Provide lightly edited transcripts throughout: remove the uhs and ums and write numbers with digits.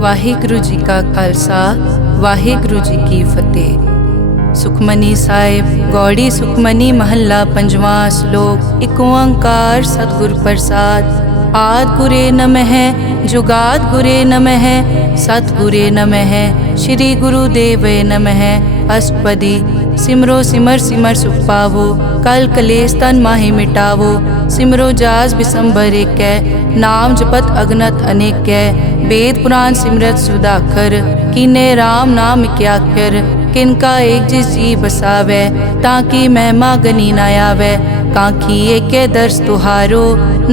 ਵਾਹਿਗੁਰੂ ਜੀ ਕਾ ਖਾਲਸਾ ਵਾਹਿਗੁਰੂ ਜੀ ਕੀ ਫਤਿਹ। ਸੁਖਮਨੀ ਸਾਹਿਬ ਗੌੜੀ ਸੁਖਮਨੀ ਮਹੱਲਾ ਪੰਜਵਾਂ ਸ਼ਲੋਕ। ਇੱਕ ਓੰਕਾਰ ਸਤਿਗੁਰ ਪ੍ਰਸਾਦ। ਆਦਿ ਗੁਰੇ ਨਮః ਜੁਗਾਦਿ ਗੁਰੇ ਨਮঃ ਸਤਿਗੁਰੇ ਨਮঃ ਸ਼੍ਰੀ ਗੁਰੂ ਦੇਵੇ ਨਮః। ਅਸ਼ਟਪਦੀ। ਸਿਮਰੋ ਸਿਮਰ ਸਿਮਰ ਸੁਖ ਪਾਵੋ ਕਲ ਕਲੇਸ਼ ਤਨ ਮਾਹਿ ਮਿਟਾਵੋ। ਸਿਮਰੋ ਜਾਸ ਬਿਸੰਬਰ ਏਕੈ ਨਾਮ ਜਪਤ ਅਗਨਤ ਅਨੇਕੈ। वेद पुराण सिमरत सुधाकर कीने राम नाम क्याकर। किनका एक जिस जी बसावै ताकि महिमा गनी न आवै। कांखी एके दर्श तुहारो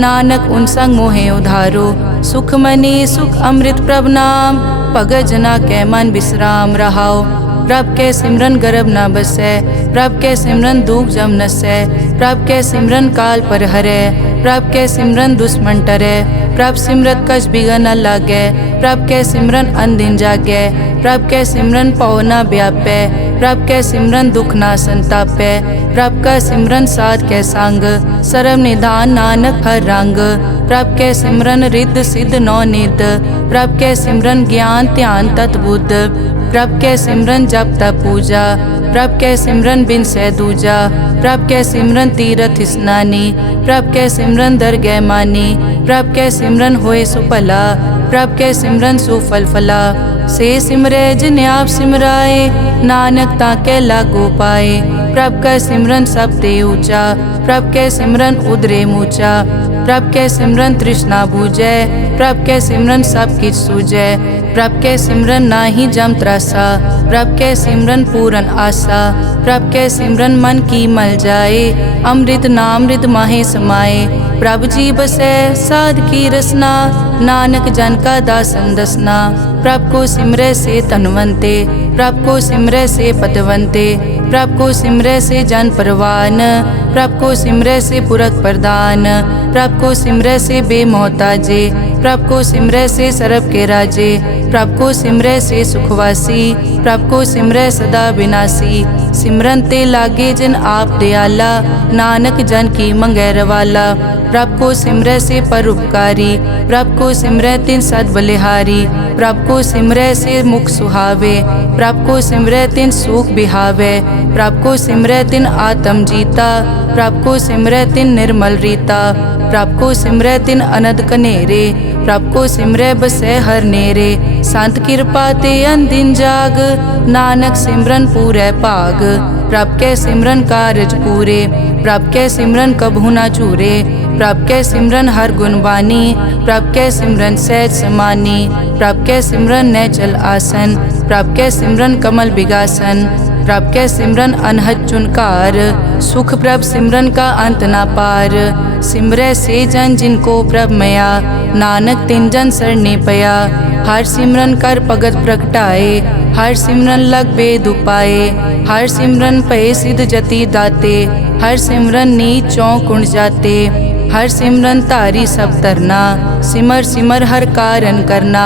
नानक उन संग मोहे उधारो। सुख मनी सुख अमृत प्रभ नाम भगत जना कै मन विश्राम रहाओ। प्रभ के सिमरन गर्भ न बसै प्रभ के सिमरन दुख जम नसै। प्रभ के सिमरन काल पर हरै प्रभ के सिमरन दुश्मन टरै। प्रभ सिमरत कछ बिगन न लागै प्रभ के सिमरन अनदिन जागै। प्रभ के सिमरन पौ न व्यापै प्रभ के सिमरन दुख न संतापै। प्रभ का सिमरन साध कै संग सर्व निधान नानक हर रंग। प्रभ के सिमरन रिद्ध सिद्ध नौ निध प्रभ के सिमरन ज्ञान ध्यान तत् बुद्ध। प्रभ के सिमरन जप तप पूजा प्रभ के सिमरन बिन सै दूजा। प्रभ के सिमरन तीरथ स्नानी प्रभ के सिमरन दरगह मानी। प्रभ के सिमरन होए सुफला प्रभ के सिमरन सुफल फला। से सिमरै जिन आप सिमराए नानक ताके लागो पाए। प्रभ का सिमरन सब ते ऊंचा प्रभ के सिमरन उदरे मूचा। प्रभ के सिमरन तृष्णा बूझै प्रभ के सिमरन सब किछ सूझै। प्रभ के सिमरन नाही जम त्रासा प्रभ के सिमरन पूरन आसा। प्रभ के सिमरन मन की मल जाए अमृत नामृत माहे समाए। प्रभ जी बसै साध की रसना नानक जन का दासन दसना। प्रभ को सिमरै से तनवंते प्रभ को सिमरै से पतवंते। प्रभ को सिमरै से जन परवान प्रभ को सिमरै से पुरख प्रदान। प्रभ को सिमरै से बेमोहताजे प्रभ को सिमरै से सरब के राजे। प्रभ को सिमरै से सुखवासी प्रभ को सिमरै सदा विनाशी। सिमरन ते लागे जिन आप दयाला नानक जन की मंगै रवाला। प्रभ को सिमरै से परोपकारी प्रभ को सिमरै तिन सद बलिहारी। प्रभ को सिमरै से मुख सुहावे प्रभ को सिमरै तिन सुख बिहावे। प्रभ को सिमरै तिन आत्म जीता प्रभ को सिमरै तिन निर्मल रीता। प्रभ को सिमरै तिन अनद कनेरे प्रभ को सिमरै बसै हर नेरे। संत कृपा ते अनदिन जाग नानक सिमरन पूरै भाग। प्रभ के सिमरन कारज पूरे प्रभ के सिमरन कबहु न चूरे। प्रभ के सिमरन हर गुणवानी प्रभ के सिमरन सहज समानी। प्रभ के सिमरन नैचल आसन प्रभ के सिमरन कमल बिगासन। प्रभ के सिमरन अनहद चुनकार सुख प्रभ सिमरन का अंत ना पार। सिमरै से जन जिनको प्रभ मया नानक तिन जन सरने पया। हर सिमरन कर भगत प्रगटाए हर सिमरन लग बेद उपाए। हर सिमरन पए सिद्ध जति दाते हर सिमरन नीच चौं कुंड जाते। हर सिमरन तारी सब तरना सिमर सिमर हर कारण करना।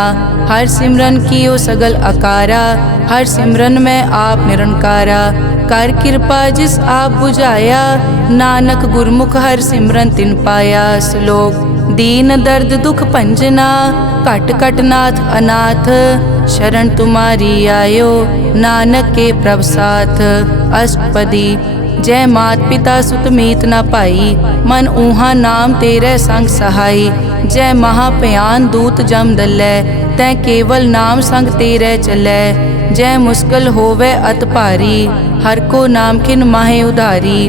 हर सिमरन कियो सगल अकारा हर सिमरन में आप निरंकारा। कर कृपा जिस आप बुझाया नानक गुरमुख हर सिमरन तिन पाया। श्लोक। दीन दर्द दुख भंजना घट घट नाथ अनाथ। शरण तुम्हारी आयो नानक के प्रभ साथ। अष्टपदी। जय मात पिता सुत मीत न पाई मन ऊहा नाम तेरे संग सहाई। जय महाभयान दूत जम दलै तै केवल नाम संग तेरे चलै। जय मुश्किल होवे अत भारी हर को नाम खिन माहे उधारी।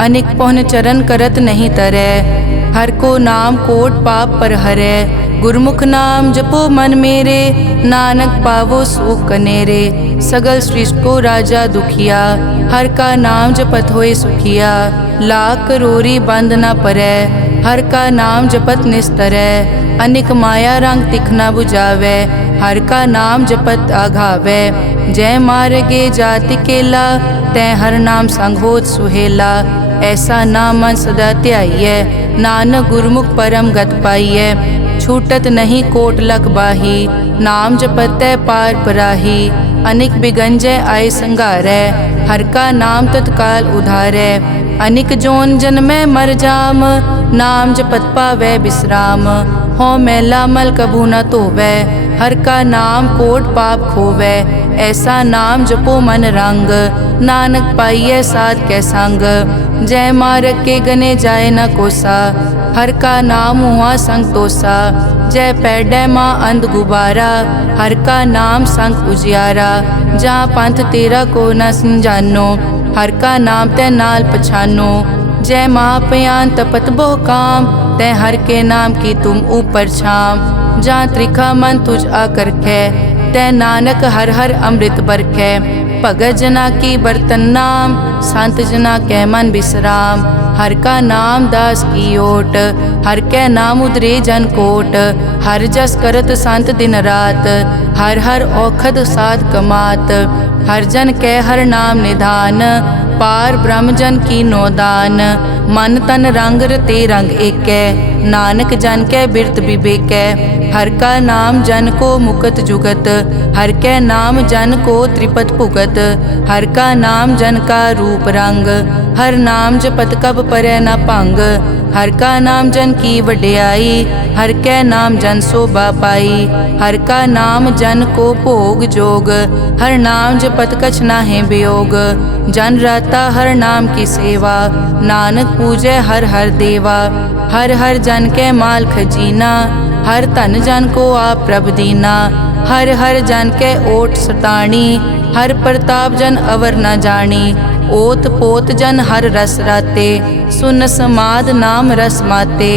अनिक पौन चरण करत नहीं तरै हर को नाम कोट पाप पर हरै। गुरमुख नाम जपो मन मेरे नानक पावो सुख कनेरे। सगल सृष्टि को राजा दुखिया हर का नाम जपत होए सुखिया। लाख करोरी बंद न परै हर का नाम जपत निस्तरै। अनिक माया रंग तिखना बुझावै हर का नाम जपत आघावै। जय मार्गे जाति केला तै हर नाम संग होत सुहेला। ऐसा नाम मन सदा ध्याइयै नानक गुरमुख परम गत पाइयै। छूटत नहीं कोट लख बाही नाम जपतै पार पराही। अनिक बिगंजय आय संगारै हर का नाम तत्काल उधारै। अनिक जोन जन्मै मर जाम नाम जपत पावै विश्राम। हों मैला मल कभू न धोवै। हर का नाम कोट पाप खोवै। ऐसा नाम जपो मन रंग, नानक पाइयै साध कै संग। जय मारग के गने जाए न कोसा, हर का नाम हुआ संग तोसा। जय पैडै माँ अंध गुबारा, हर का नाम संग उजियारा। जहाँ पंथ तेरा को न समझानो, हर का नाम तै नाल पछानो। जय महापयान तपत बहु काम, तै हर के नाम की तुम ऊपर छाम। जहाँ त्रिखा मन तुझ आकर कै, तै नानक हर हर अमृत बरखै। भगत जना की बर्तन नाम, संत जना कै मन विश्राम। हर का नाम दास की ओट, हर कै नाम उदरे जन कोट। हर जस करत संत दिन रात, हर हर औखद साध कमात। हर जन कै हर नाम निधान, पार ब्रह्म जन की नोदान। मन तन रंग रते रंग एकै, नानक जन कै बिरत विवेकै। हर का नाम जन को मुकत जुगत, हर कै नाम जन को त्रिपत भुगत। हर का नाम जन का रूप रंग, हर नाम जपत कब परै न भंग। हर का नाम जन की वड्याई, हर कै नाम जन शोभा पाई। हर का नाम जन को भोग जोग, हर नाम जपत कछ नाहि वियोग। जन राता हर नाम की सेवा, नानक पूजै हर हर देवा। हर हर जन कै माल खजीना, हर धन जन को आप प्रभ दीना। हर हर जन कै ओट सताणी, हर प्रताप जन अवर न जानी। ओत पोत जन हर रस राते, सुन समाद नाम रस माते।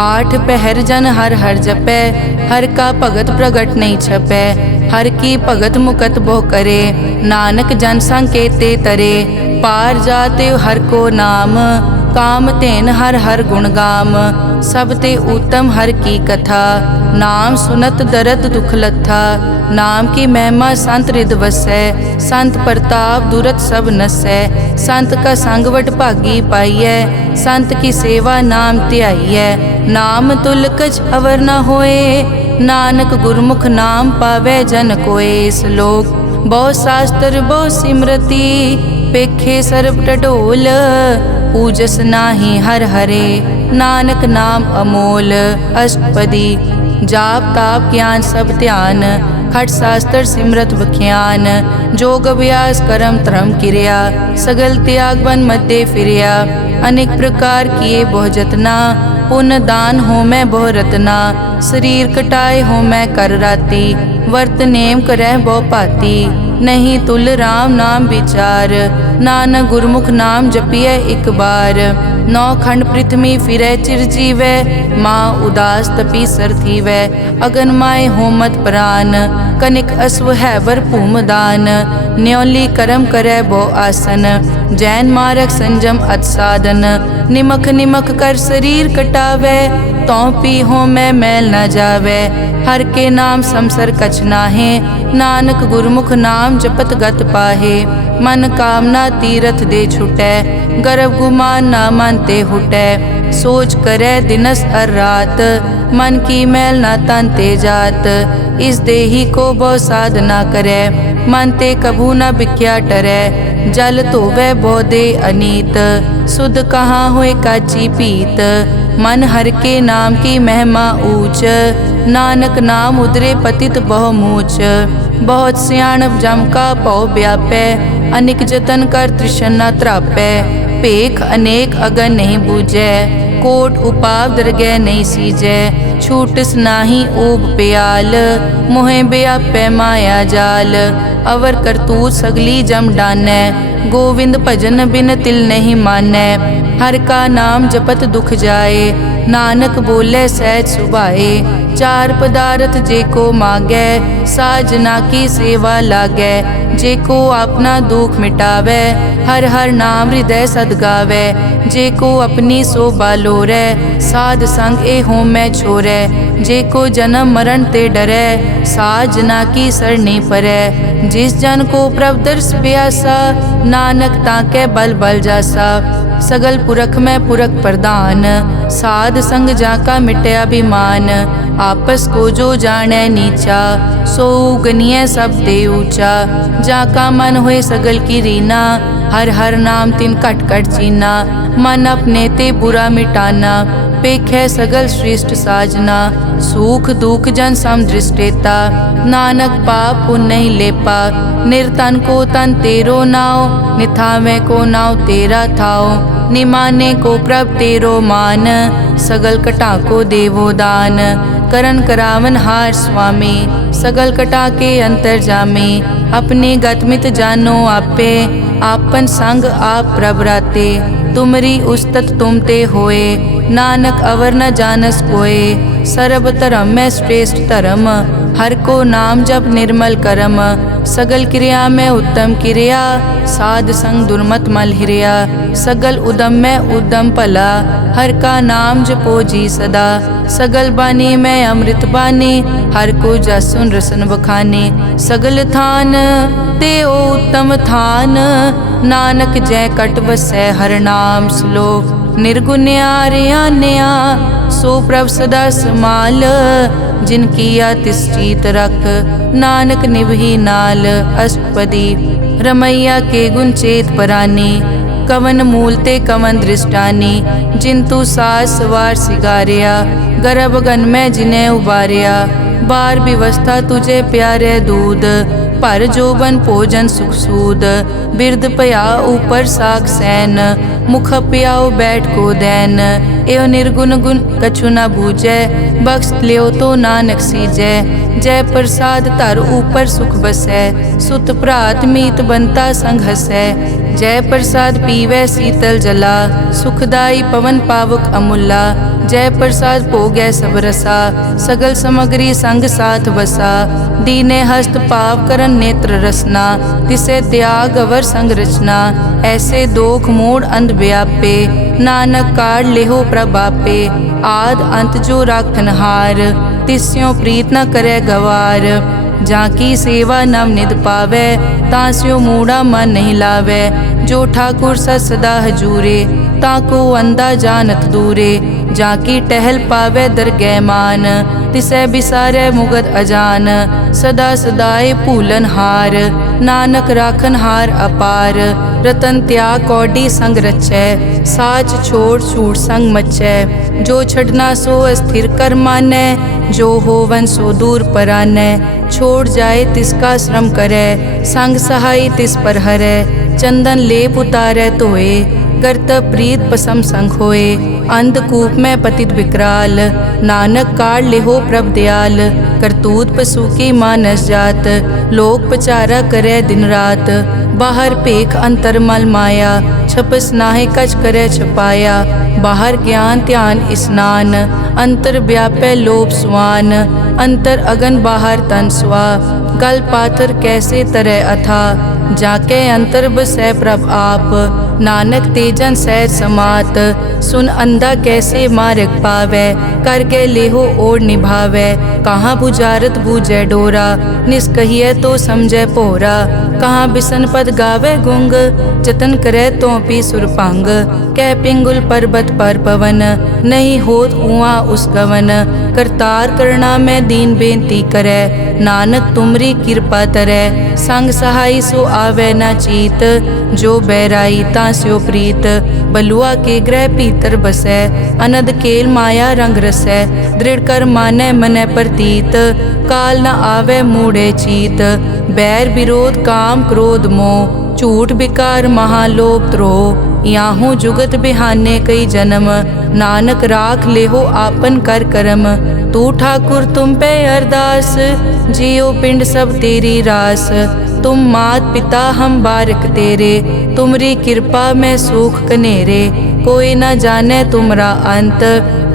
आठ पहर जन हर हर जपै, हर का भगत प्रगट नहीं छपै। हर की भगत मुकत बहु करे, नानक जन संकेते तरे। पार जाते हर को नाम, काम तेन हर हर गुण गाम। सब ते उत्तम हर की कथा, नाम सुनत दर्द दुख लथा। नाम की महिमा संत रिद वसै, संत प्रताप दुरत सब नसै। संत का संग वड भागी पाइयै, संत की सेवा नाम ध्याइयै। नाम तुल कछ अवर न होए, नानक गुरमुख नाम पावै जन कोए। श्लोक बहु शास्त्र बहु सिमरति, पेखे सर्ब टटोल। पूजस नाही हर हरे, नानक नाम अमोल। अष्टपदी जाप ताप ज्ञान सब ध्यान, खट शास्त्र सिमरत बख्यान। जोग अभ्यास करम धर्म क्रिया, सगल त्याग बन मध्य फिरिया। अनेक प्रकार किए बहु जतना, पुण्य दान हो मैं बहु रतना। शरीर कटाए हो मैं कर राती, वर्त नेम करह बहु पाती। नहीं तुल राम नाम विचार, नानक गुरमुख नाम जपिए एक बार। नौ खंड पृथ्वी फिरै चिर जीवै, माँ उदास तपी सर थीवै। अगन माय होमत प्राण, कनिक अश्व हैवर भूम दान। न्योली करम करै बहु आसन, जैन मारक संजम अत साधन। निमख निमख कर शरीर कटावै, तौ पी हो मैं मैल न जावै। हर के नाम समसर कछ नाहे, नानक गुरमुख नाम जपत गत पाहे। मन कामना तीरथ दे छुटै, गर्भ गुमान ना मन ते हुटै। सोच करै दिनस अर रात, मन की मैल ना तन ते जात। इस देही को बहु साधना करै, मन ते कभू न बिख्या टरै। जल धोवै बहु दे अनीत, सुध कहाँ होए काची पीत। मन हर के नाम की महिमा ऊंच, नानक नाम उदरे पतित बहु मूच। बहुत सियाणप जम का भौ व्यापै, अनेक जतन कर तृष्णा त्रापै। पेख अनेक अगन नहीं बूझै, कोट उपाव दरगह नहीं सीजै। छूटस नाही ऊब प्याल, मोहे व्यापै माया जाल। अवर करतूत सगली जम डानै, गोविंद भजन बिन तिल नहीं मानै। हर का नाम जपत दुख जाए, नानक बोले सहज सुभाए। चार पदार्थ जे को मांगै, साजना की सेवा लागै। जे को अपना दुख मिटावै, हर हर नाम हृदय सद गावै। जे को अपनी शोभा लोरै, साध संग ए होमै छोरै। जे को जन्म मरण ते डरै, साजना की सरनी परै। जिस जन को प्रभ दर्श प्यासा, नानक ताकै बल बल जासा। सगल पुरख में पुरख प्रधान, साध संग जाका मिटया अभिमान। आपस को जो जाने नीचा, सो गनिय सब दे ऊंचा। जाका मन होए सगल की रीना, हर हर नाम तिन कट कट चीना। मन अपने ते बुरा मिटाना, पेखै सगल श्रेष्ठ साजना, सुख दुख जन सम दृष्टेता। नानक पाप पुण्य नहीं लेपा, निर्तन को तन तेरो नाओ, निथावे को नाव तेरा थाओ। निमाने को प्रभ तेरो मान, सगल कटा को देवो दान। करन करावन हार स्वामी, सगल कटा के अंतर जामे। अपने गतमित जानो आपे, आपन संग आप प्रभ राते। तुमरी उस्तत तुम ते होए, नानक अवर न जानस कोए। सर्ब धर्म में श्रेष्ठ धर्म, हर को नाम जप निर्मल करम। सगल क्रिया में उत्तम क्रिया, साध संग दुर्मत मल हिरिया। सगल उदम में उद्दम भला, हर का नाम जपो जी सदा। सगल बानी में अमृत बानी, हर को जस सुन रसन बखाने। सगल थान ते ओ उत्तम थान, नानक जय कट बसै हर नाम श्लोक। निर्गुण्या रियान्या, सो प्रभ सदा समाल। जिनकी तिष्ठित रख, नानक निभही नाल। अष्टपदी रमैया के गुण चेत परानी, कवन मूल ते कवन दृष्टानी। जिंतु सास सवार सिगारिया, गर्भ गन में जिन्हें उबारिया। बार व्यवस्था तुझे प्यारे दूध, पर जोबन भोजन सुख सूद। बिरद पया ऊपर साख सैन, मुख प्याओ बैठ को दैन। एवं निर्गुण गुण कछु न बूझै, बख्श लियो तो नानक सीजै। जय प्रसाद धर ऊपर सुख बसै, सुत भ्रात मीत बनता संग हसै। जय प्रसाद पीवै शीतल जला, सुखदाई पवन पावक अमूला। जय प्रसाद भोगै सब रसा, सगल समग्री संग साथ बसा। दीने हस्त पाव करन नेत्र रसना, तिसे त्याग अवर संग रचना। ऐसे दोख मूढ़ अंध व्यापे, नानक काढ़ लेहो प्रभापे। आद अंत जो राखन हार, तिस्यों प्रीत न करे गवार। जाकी सेवा नव निध पावै, तास्यो मूढ़ा मन नहीं लावै। जो ठाकुर सदा हजूरे, ताको अंधा जानत दूरे। जाकी टहल पावै दरगह मान, तिसै बिसारै मुगद अजान। सदा सदाए भूलन हार, नानक राखन हार अपार। रतन त्याग कौडी संग रचै, साच छोड़ छूट संग मचै। जो छड़ना सो अस्थिर कर मानै, जो होवन सो दूर परानै। छोड़ जाए तिसका श्रम करै, संग सहाय तिस पर हरै। चंदन लेप उतारै धोए, करतब प्रीत पसम संग होए। अंधकूप में पतित विकराल, नानक काढ़ लेहो प्रभ दयाल। करतूत पशु की मानस जात, लोक पचारा करे दिन रात। बाहर पेख अंतर मल माया, छपस नाहे कच करे छपाया। बाहर ज्ञान ध्यान स्नान, अंतर व्यापै लोभ स्वान। अंतर अगन बाहर तन स्वा, गल पाथर कैसे तरह अथा। जाके अंतर बसै प्रभ आप, नानक तेजन सहज समात। सुन अंधा कैसे मार्ग पावै, कर गए लेहो ओर निभावै। कहाँ बुझारत बूझै डोरा, निष्कहिए तो समझै पोरा। कहाँ बिसन पद गावे गुंग, जतन करे तो पी सुरपांग। कह पिंगुल पर्वत पर पवन, नहीं होत कुआं उस गवन। करतार करना में दीन बेनती करे, नानक तुमरी कृपा तरै। संग सहाय सो आवे न चीत, जो बैराई तास्यो प्रीत। बलुआ के ग्रह भीतर बसै, अनद केल माया रंग रसै। दृढ़ कर मानै मनै प्रतीत, काल न आवे मूढ़े चीत। बैर विरोध काम क्रोध मोह, झूठ विकार महालोभ द्रोह। याहू जुगत बिहाने कई जन्म, नानक राख लेहो आपन कर करम। तू ठाकुर तुम पे अरदास, जियो पिंड सब तेरी रास। तुम मात पिता हम बारिक तेरे, तुमरी कृपा में सुख कनेरे। कोई न जाने तुमरा अंत,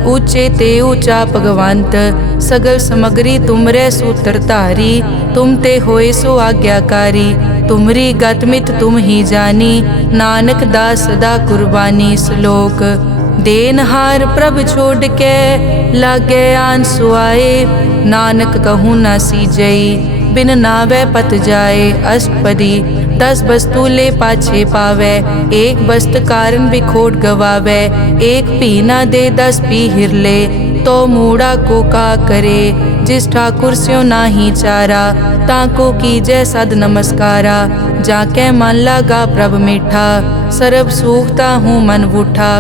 ऊंचे ते ऊंचा भगवंत। सगल समग्री तुमरे सूत्र धारी, तुम ते होए सो आज्ञाकारी। तुमरी गतमित तुम ही जानी, नानक दास सदा कुर्बानी। श्लोक देनहार प्रभ छोड़ के, लागे आन सुआए। नानक कहूँ न सीजई, बिन नावे पत जाए। अष्टपदी 10 वस्तु ले पाछे पावे, एक वस्त कारण बिखोट गवावे। एक पी न दे 10 पी हिर ले, तो मूढ़ा को का करे। जिस ठाकुर स्यो नाही चारा, ताको कीजै सद नमस्कारा। जाके मन लागा प्रभ मीठा, सरब सूखता हूँ मन बूठा।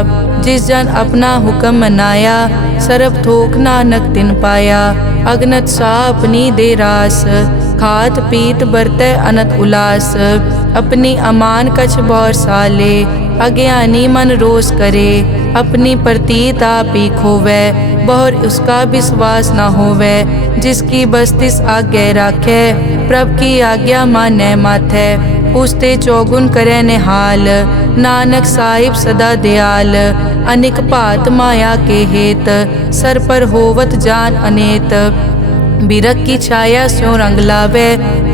जिस जन अपना हुक्म मनाया, सरब थोक नानक तिन पाया। अगनत सा अपनी दे रास, खात पीत बरतै अनत उलास। अपनी अमान कछ बौर साले, अज्ञानी मन रोस करे। अपनी प्रतीत आप ही खोवै, बहुर उसका विश्वास न होवै। जिसकी बस्तिस आज्ञा राखै, प्रभ की आज्ञा मानै माथै। उसते चौगुन करे निहाल, नानक साहिब सदा दयाल। अनिक भात माया के हेत, सर पर होवत जान अनेत। बिरख की छाया स्यों रंग लावै,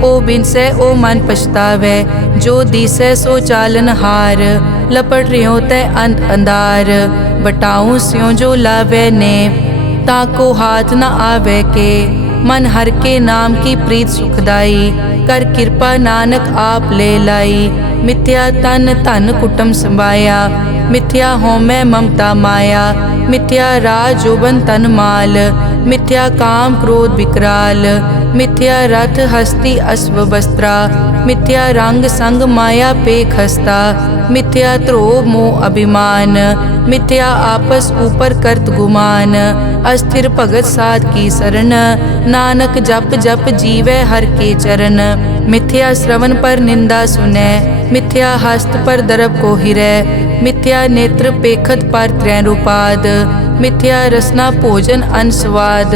ओ बिनसै ओ मन पछतावै। जो दिसै सो चालन हार, लपट रियो तै अंत अंधार। बटाऊं स्यों जो लावै ने, ताको हाथ न आवे के। मन हर के नाम की प्रीत सुखदाई, कर कृपा नानक आप ले लाई। मिथ्या तन धन कुटुम संभाया, मिथ्या होमै ममता माया। मिथ्या राज जोबन तन माल, मिथ्या काम क्रोध विकराल। मिथ्या रथ हस्ती अश्व वस्त्रा, मिथ्या रंग संग माया पे खस्ता। मिथ्या ध्रोह मोह अभिमान, मिथ्या आपस ऊपर करत गुमान। अस्थिर भगत साध की शरण, नानक जप जप जीवै हर के चरण। मिथ्या श्रवण पर निंदा सुनै, मिथ्या हस्त पर दरब को हिरै। मिथ्या नेत्र पेखत पर त्रैरूपाद, मिथ्या रसना भोजन अन स्वाद।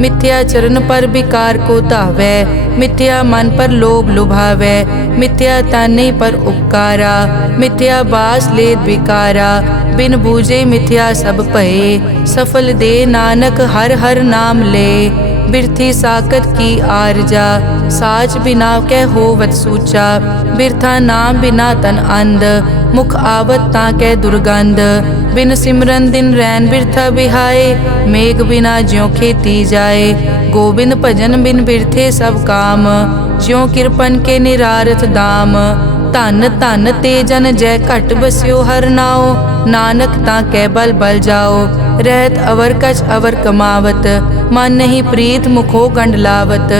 मिथ्या चरण पर विकार को धावै, मिथ्या मन पर लोभ लुभावै। मिथ्या ताने पर उपकारा, मिथ्या बास लेत विकारा। बिन बूझे मिथ्या सब भये, सफल दे नानक हर हर नाम ले। बिरथी साकत की आरजा, साच बिना कै होवत सूचा। बिरथा नाम बिना तन अंध, मुख आवत ताकै दुर्गंध। बिन सिमरन दिन रैन बिरथा बिहाए, मेघ बिना ज्यों खेती जाए। गोबिंद भजन बिन बिरथे सब काम, ज्यों किरपन के निरारथ दाम। धन धन ते जन जय घट बस्यो हर नाओ, नानक ताकै बल बल जाओ। रहत अवर कछ अवर कमावत, मन नहीं प्रीत मुखो गंड लावत।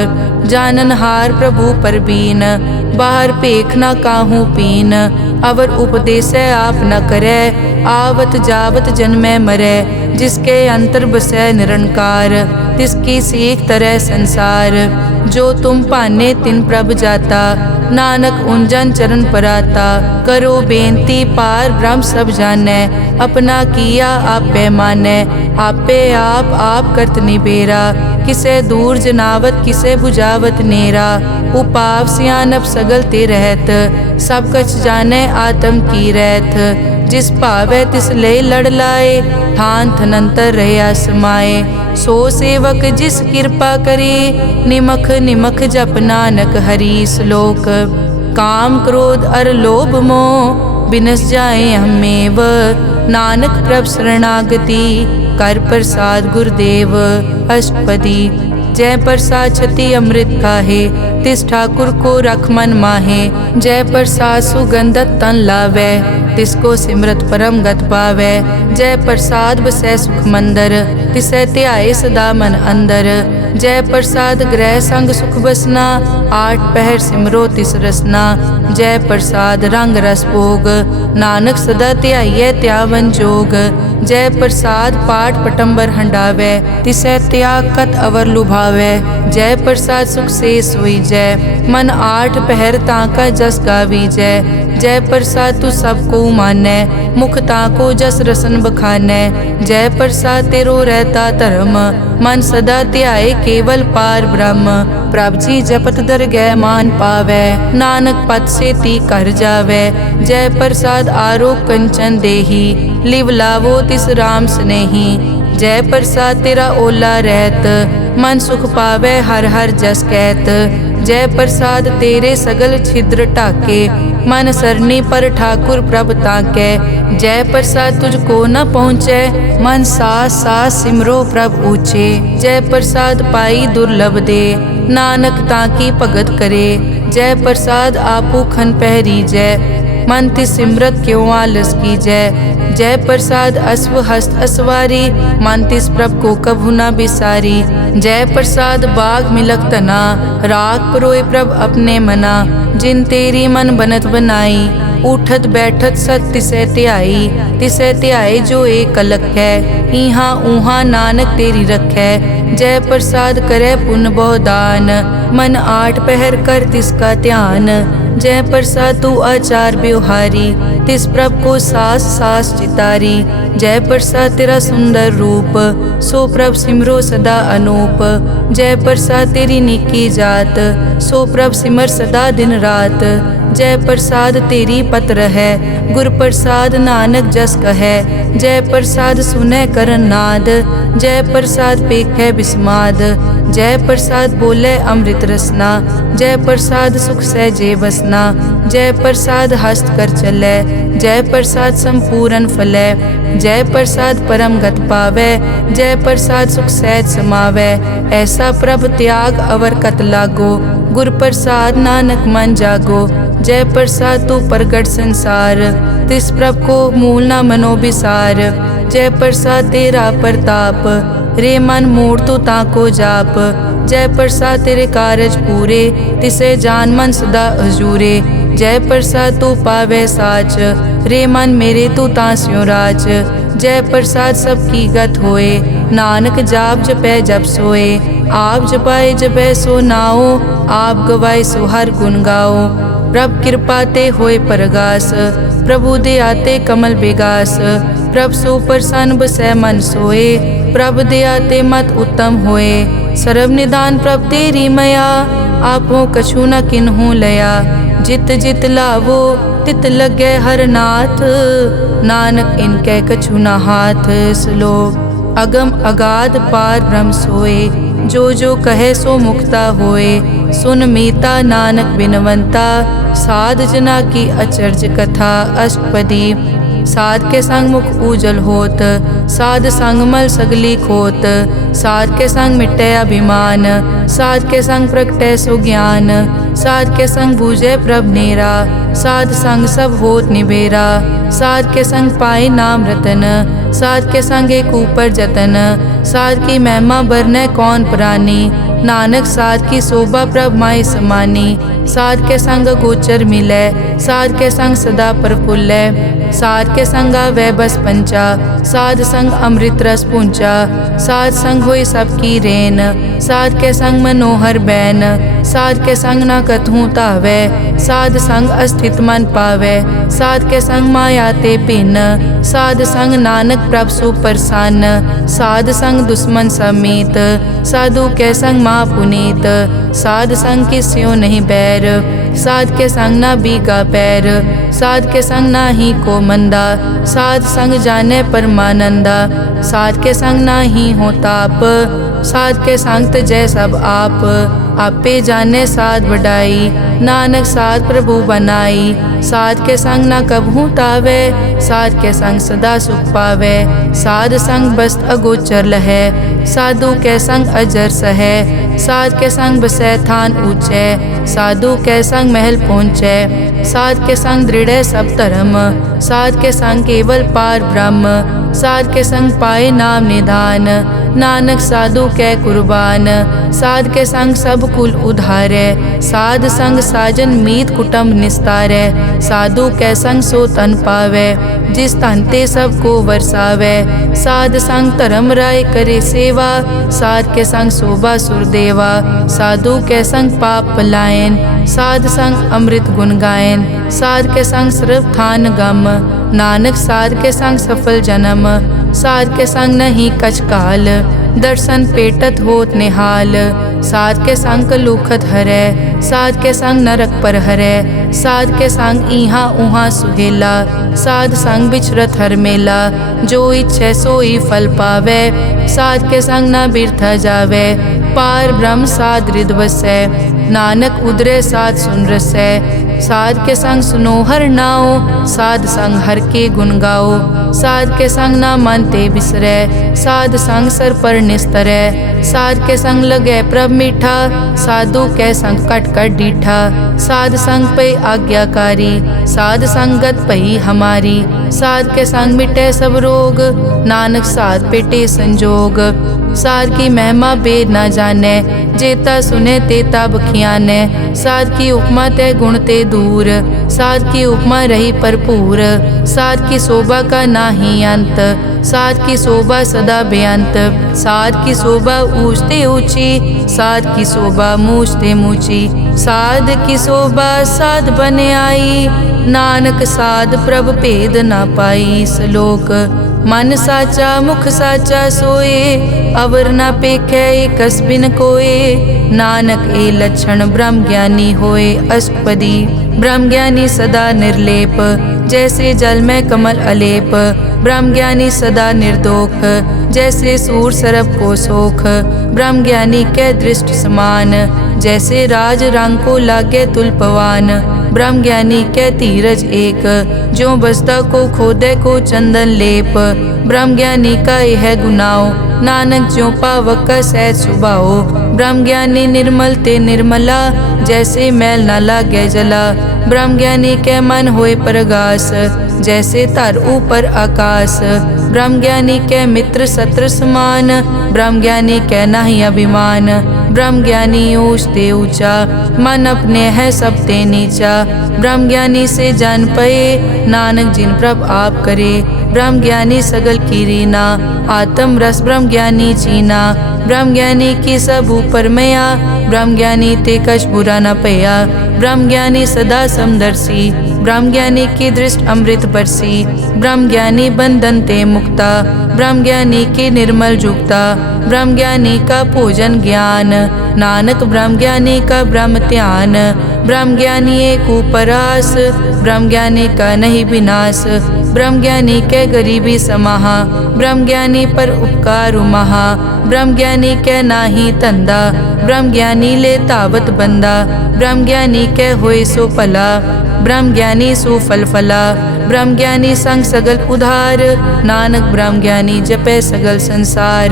जानन हार प्रभु परबीन, बाहर पेख न काहू पीन। अवर उपदेसै आप न करै, आवत जावत जन्मै मरै। जिसके अंतर बसै निरंकार, तिसकी सीख तरह संसार। जो तुम भाने तिन प्रभ जाता, नानक उंजन चरण पराता। करो बेनती पार ब्रह्म सब जानै, अपना किया आपे मानै। आपे आप करत निबेरा, किसे दूर जनावत किसे बुझावत नेरा। उपाव सियानप सगल ते रहत, सब कछ जानै आत्म की रहत। जिस भावै तिस ले लड़ लाए, थान थनंतर रहया समाए। सो सेवक जिस कृपा करे, निमख निमख जप नानक हरि श्लोक। काम क्रोध अर लोभ मोह, बिनस जाए हमेव। नानक प्रभ शरणागति, कर प्रसाद गुरुदेव। अष्टपदी जय प्रसाद छति अमृत काहे, तिस ठाकुर को रख मन माहे। जय प्रसाद सुगंधत तन लावै, तिसको सिमरत परम गत पावै। जय प्रसाद बसै सुख मंदर, तिसै ध्याए सदा मन अंदर। जय प्रसाद ग्रह संग सुख बसना, आठ पहर सिमरो तिस रसना। जय प्रसाद रंग रस भोग, नानक सदा ध्याइयै त्यावन जोग। जय प्रसाद पाठ पटंबर हंडावै, तिसै त्याग कत अवर लुभावै। जय प्रसाद सुख से सोई जय, मन आठ पहर ताका जस गावी जय। जय प्रसाद तू सबको मानै, मुख ताको जस रसन बखानै। जय प्रसाद तेरो रहता धर्म, मन सदा ध्याए केवल पार ब्रह्म। प्रभ जी जपत दरगह मान पावै, नानक पत से ती कर जावै। जय प्रसाद आरोग कंचन देही, लिव लावो तिस राम स्नेही। जय प्रसाद तेरा ओला रहत, मन सुख पावै हर हर जस कहत। जय प्रसाद तेरे सगल छिद्र ढाके, मन सरनी पर ठाकुर प्रभ ताकै। जय प्रसाद तुझको न पहुँचै, मन सास सास सिमरो प्रभ ऊँचे। जय प्रसाद पाई दुर्लभ दे, नानक ताकी भगत करे। जय प्रसाद आपू खन पहरी जय, मन तिस सिमरत क्यों आलस की जय प्रसाद अश्व हस्त असवारी, मन तिस प्रभ को कभु न बिसारी। जय प्रसाद बाग मिलक तना, राग परोए प्रभ अपने मना। जिन तेरी मन बनत बनाई, उठत बैठत सत तिसै त्याई जो एक अलग है। इहाँ ऊहाँ नानक तेरी रखै, जय प्रसाद करे पुन बहुदान। मन आठ पहर कर तिसका ध्यान, जय प्रसाद तू आचार व्यवहारी। तिस प्रभ को सास सास चितारी, जय प्रसाद तेरा सुंदर रूप। सो प्रभ सिमरो सदा अनूप, जय प्रसाद तेरी निकी जात। सो प्रभ सिमर सदा दिन रात, जय प्रसाद तेरी पत्र है। गुर प्रसाद नानक जस कहे, जय प्रसाद सुनै करन नाद। जय प्रसाद पेखै बिस्माद, जय प्रसाद बोले अमृत रसना। जय प्रसाद सुख सहजे बसना, जय प्रसाद हस्त कर चलै। जय प्रसाद संपूर्ण फलै, जय प्रसाद परम गत पावै। जय प्रसाद सुख सहज समावै, ऐसा प्रभ त्याग अवर कत लागो। गुर प्रसाद नानक मन जागो, जय प्रसाद तू प्रगट संसार। तिस प्रभ को मूल न मनो बिसार, जय प्रसाद तेरा प्रताप। रे मन मोड़ तो ताको जाप, जय प्रसाद तेरे कारज पूरे। तिसे जान मन सदा हजूरे, जय प्रसाद तू पावे साच। रे मन मेरे तू तांस्यो राज, जय प्रसाद सबकी गत होए। नानक जाप जपै जप सोए, आप जपाए जपै सो नाओ। आप गवाए सो हर गुण गाओ, प्रभ कृपा ते होए परगास। प्रभु दे आते कमल बेगास, प्रभ सो प्रसन्न बसै मन सोए। प्रभ दे आते मत उत्तम होए, सर्व निदान प्रभ तेरी मया। आपो कछु न किन्हु लया, जित जित लावो तित लगे हर नाथ। नानक इनके कछु न हाथ। श्लोक अगम अगाध पार ब्रह्म सोए, जो कहे सो मुक्ता होए। सुन मीता नानक बिनवंता, साध जना की अचर्ज कथा। अष्टपदी साध के संग मुख उजल होत, साध संग मल सगली खोत। साध के संग मिटे अभिमान, साध के संग प्रगटे सो ज्ञान। साध के संग बूझे प्रभ नेरा, साध संग सब होत निबेरा। साध के संग पाए नाम रतन, साध के संग एक ऊपर जतन। साध की महिमा बरने कौन प्राणी, नानक साध की शोभा प्रभ माई समानी। साध के संग गोचर मिलै, साध के संग सदा प्रफुल्लै। साध के संग आवे बस पंचा, साध संग अमृत रस पूंचा। साध संग होई सबकी रेन, साध के संग मनोहर बैन। साध के संग न कथूं तावै, साध संग अस्थित मन पावै। साध के संग माया ते भिन्न, साध संग नानक प्रभ सुप्रसन्न। साध संग दुश्मन समीत, साधु के संग माँ पुनीत। साध संग किस्यो नहीं बैर, साध के संग ना बीगा पैर। साध के संग ना ही को मंदा, साध संग जाने परमानंदा। साध के संग ना ही हो ताप, साध के संग तजै सब आप। आपे जाने साध बढ़ाई, नानक साध प्रभु बनाई। साध के संग ना कबहू तावे, साध के संग सदा सुख पावे। साध संग बस्त अगोचर लहै, साधु के संग अजर सहै। साध के संग बसै थान ऊंचे, साधु के संग महल पहुँचै। साध के संग दृढ़ सब धर्म, साध के संग केवल पार ब्रह्म। साध के संग पाए नाम निधान, नानक साधु के कुर्बान। साध के संग सब कुल उधारै, साध संग साजन मीत कुटुंब निस्तारै। साधु के संग सो तन पावै, जिस तन ते सबको वरसावै। साध संग धर्म राय करे सेवा, साध के संग शोभा सुरदेवा। साधु के संग पाप पलायन, साध संग अमृत गुण गायन। साध के संग सर्व थान गम, नानक साध के संग सफल जन्म। साध के संग नहीं कछ काल, दर्शन पेटत होत निहाल। साध के संग कलुखत हरै, साध के संग नरक पर हरै। साध के संग इहाँ उहाँ सुहेला, साध संग बिचरत हर मेला। जो इच्छे सोई फल पावै, साध के संग न बिरथा जावै। पार ब्रह्म साध रिद बसै। नानक उदरे साध सुन रसै। साध के संग सुनो हर नाओ, साध संग हर के गुण गाओ। साध के संग ना मन ते बिसरै, साध संग सर पर निस्तरै। साध के संग लगै प्रभ मीठा, साधु कै संग कट कट डीठा। साध संग पे आज्ञाकारी, साध संगत पई हमारी। साध के संग मिटै सब रोग, नानक साध पेटे संजोग। साध की महिमा बेद ना जानै, जेता सुने तेता बखियानै। साध की उपमा ते गुण ते दूर, साध की उपमा रही भरपूर। साध की शोभा का नाही अंत, साध की शोभा सदा बेअंत। साध की शोभा ऊंच ते ऊंची, साध की शोभा मूछ ते मूची। साध की शोभा साध बन आई, नानक साध प्रभ भेद ना पाई। श्लोक मन साचा मुख साचा सोए, अवर ना पेखै एकस बिन कोए। नानक ए लक्षण ब्रह्म ज्ञानी होए। अष्टपदी ब्रह्म ज्ञानी सदा निर्लेप, जैसे जल में कमल अलेप। ब्रह्म ज्ञानी सदा निर्दोख, जैसे सूर सरब को सोख। ब्रह्म ज्ञानी कै दृष्टि समान, जैसे राज रंग को लागे तुलपवान। ब्रह्म ज्ञानी कै धीरज एक, ज्यों बसता को खोदे को चंदन लेप। ब्रह्म ज्ञानी का यह गुनाओ, नानक ज्यों पावक का सहज सुभाओ। ब्रह्म ज्ञानी निर्मल ते निर्मला, जैसे मैल न लागे जला। ब्रह्म ज्ञानी के मन होए प्रगास, जैसे तर ऊपर आकाश। ब्रह्म ज्ञानी के मित्र शत्रु समान, ब्रह्म ज्ञानी के नाही अभिमान। ब्रह्म ज्ञानी ऊंच ते ऊंचा, मन अपने है सब ते नीचा। ब्रह्म ज्ञानी से जान पए, नानक जिन प्रभ आप करे। ब्रह्म ज्ञानी सगल की रीना, आत्म रस ब्रह्म ज्ञानी चीना। ब्रह्म ज्ञानी की सब ऊपर मया, ब्रह्म ज्ञानी ते कछ बुरा न पया। ब्रह्म ज्ञानी सदा समदर्शी, ब्रह्म ज्ञानी की दृष्टि अमृत बरसी। ब्रह्म ज्ञानी बंधन ते मुक्ता, ब्रह्म ज्ञानी की निर्मल जुक्ता। ब्रह्म ज्ञानी का पूजन ज्ञान, नानक ब्रह्म ज्ञानी का ब्रह्म ध्यान। ब्रह्म ज्ञानी एक उपरास, ब्रह्म ज्ञानी का नहीं विनाश। ब्रह्म ज्ञानी के गरीबी समाहा, ब्रह्म ज्ञानी पर उपकार महा। ब्रह्म ज्ञानी के नाही धंधा, ब्रह्म ज्ञानी ले तावत बंदा। ब्रह्म ज्ञानी के होए सो भला, ब्रह्म ज्ञानी सो फल फला। ब्रह्म ज्ञानी संग सगल उधार, नानक ब्रह्म ज्ञानी जपे सगल संसार।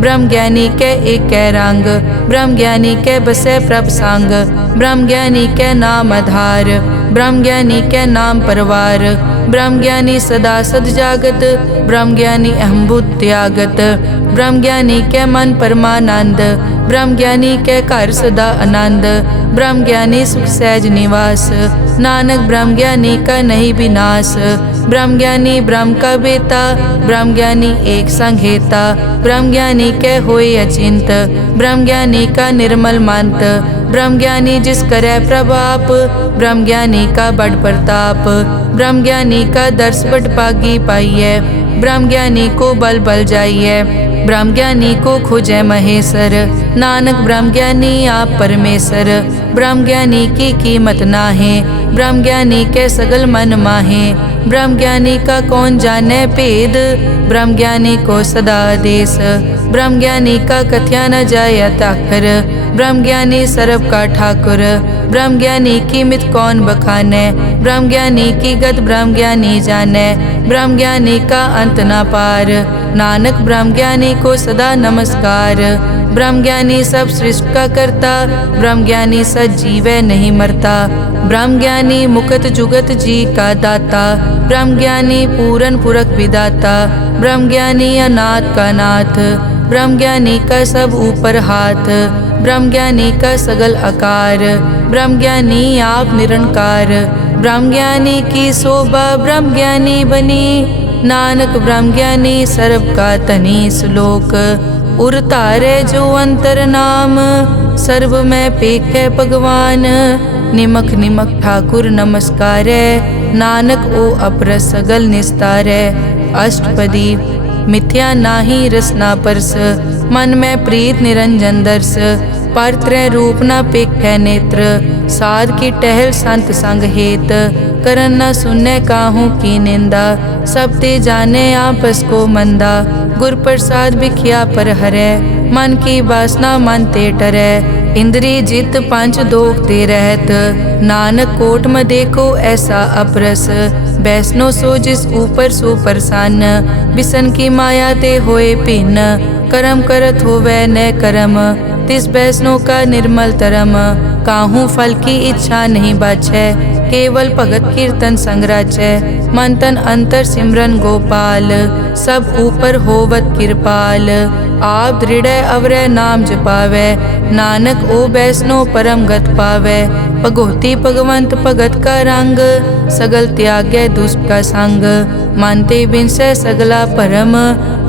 ब्रह्म ज्ञानी के एक कै रंग, ब्रह्म ज्ञानी के बसे प्रभ संग। ब्रह्म ज्ञानी के नाम आधार, ब्रह्म ज्ञानी के नाम परवार। ब्रह्म ज्ञानी सदा सद जागत, ब्रह्म ज्ञानी अहम बुद्धि त्यागत। ब्रह्म ज्ञानी के मन परमानंद, ब्रह्म ज्ञानी के घर सदा आनंद। ब्रह्म ज्ञानी सुख सहज निवास, नानक ब्रह्म ज्ञानी का नहीं विनाश। ब्रह्म ज्ञानी ब्रह्म का बेटा, ब्रह्म ज्ञानी एक संग हेता। ब्रह्म ज्ञानी के होए अचिंत, ब्रह्म ज्ञानी का निर्मल मंत। ब्रह्म ज्ञानी जिस करे प्रभाप, ब्रह्म ज्ञानी का बड़ प्रताप। ब्रह्म ज्ञानी का दर्श बड़ पागी पाइये, ब्रह्म ज्ञानी को बल बल जाइए। ब्रह्म ज्ञानी को खोजे महेश्वर, नानक ब्रह्म ज्ञानी आप परमेश्वर। ब्रह्म ज्ञानी की कीमत नाहे, ब्रह्म ज्ञानी के सगल मन माहे। ब्रह्म ज्ञानी का कौन जाने भेद, ब्रह्म ज्ञानी को सदा आदेश। ब्रह्म ज्ञानी का कथ्या न जाय ताकर, ब्रह्म ज्ञानी सर्व का ठाकुर। ब्रह्म ज्ञानी की मित कौन बखाने, ब्रह्म ज्ञानी की गत ब्रह्म ज्ञानी जाने। ब्रह्म ज्ञानी का अंत न पार, नानक ब्रह्म ज्ञानी को सदा नमस्कार। ब्रह्म ज्ञानी सब सृष्टि का करता, ब्रह्म ज्ञानी सजीवै नहीं मरता। ब्रह्म ज्ञानी मुकत जुगत जी का दाता, ब्रह्म ज्ञानी पूरन पुरख विदाता। ब्रह्म ज्ञानी अनाथ का नाथ, ब्रह्म ज्ञानी का सब ऊपर हाथ। ब्रह्म ज्ञानी का सगल आकार, ब्रह्म ज्ञानी आप निरंकार। ब्रह्म ज्ञानी की शोभा ब्रह्म ज्ञानी बनी, नानक ब्रह्म ज्ञानी सर्व का धनी। श्लोक उर तारे जो अंतर नाम, सर्व में पेखे भगवान। निमक निमक ठाकुर नमस्कारे, नानक ओ अपर सगल निस्तारे। अष्टपदी मिथ्या नाही रसना परस, मन में प्रीत निरंजन दर्श। पर त्रय रूप न पेखे नेत्र, साध की टहल संत संग हेत। करन न सुनने काहू की निंदा, सब ते जाने आपस को मंदा। गुर प्रसाद बिखिया पर हरै, मन की वासना मन ते टरै। इंद्री जित पंच दोख ते रहत, नानक कोट में देखो ऐसा अपरस। वैष्णो सो जिस ऊपर सो प्रसन्न, बिसन की माया ते होए भिन्न। कर्म करत होवै न कर्म, तिस वैष्णो का निर्मल तरम। काहू फल की इच्छा नहीं बाछै, केवल भगत कीर्तन संग राचै। मन तन अंतर सिमरन गोपाल, सब ऊपर होवत कृपाल। आप दृढ़ अवरै नाम जपावै, नानक ओ वैष्णो परम गत पावै। भगोती भगवंत भगत का रंग, सगल त्यागै दुष्ट का संग। मानते बिनसै सगला परम,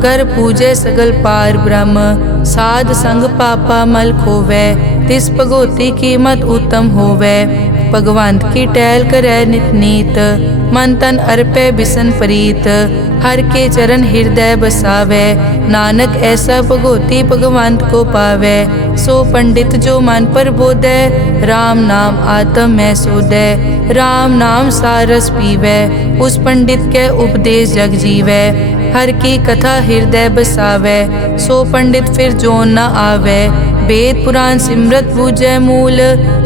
कर पूजै सगल पार ब्रह्म। साध संग पापा मल खोवै, तिस भगोती कीमत उत्तम होवै। भगवंत की टहल करै नित नीत, मन तन अर्पै बिसन प्रीत। हर के चरण हृदय बसावै, नानक ऐसा भगोती भगवंत को पावै। सो पंडित जो मन पर बोधै, राम नाम आत्म में सोधै। राम नाम सारस पीवै, उस पंडित के उपदेश जग जीवै। हर की कथा हृदय बसावै, सो पंडित फिर जोन न आवै। वेद पुराण सिमरत बूझै मूल,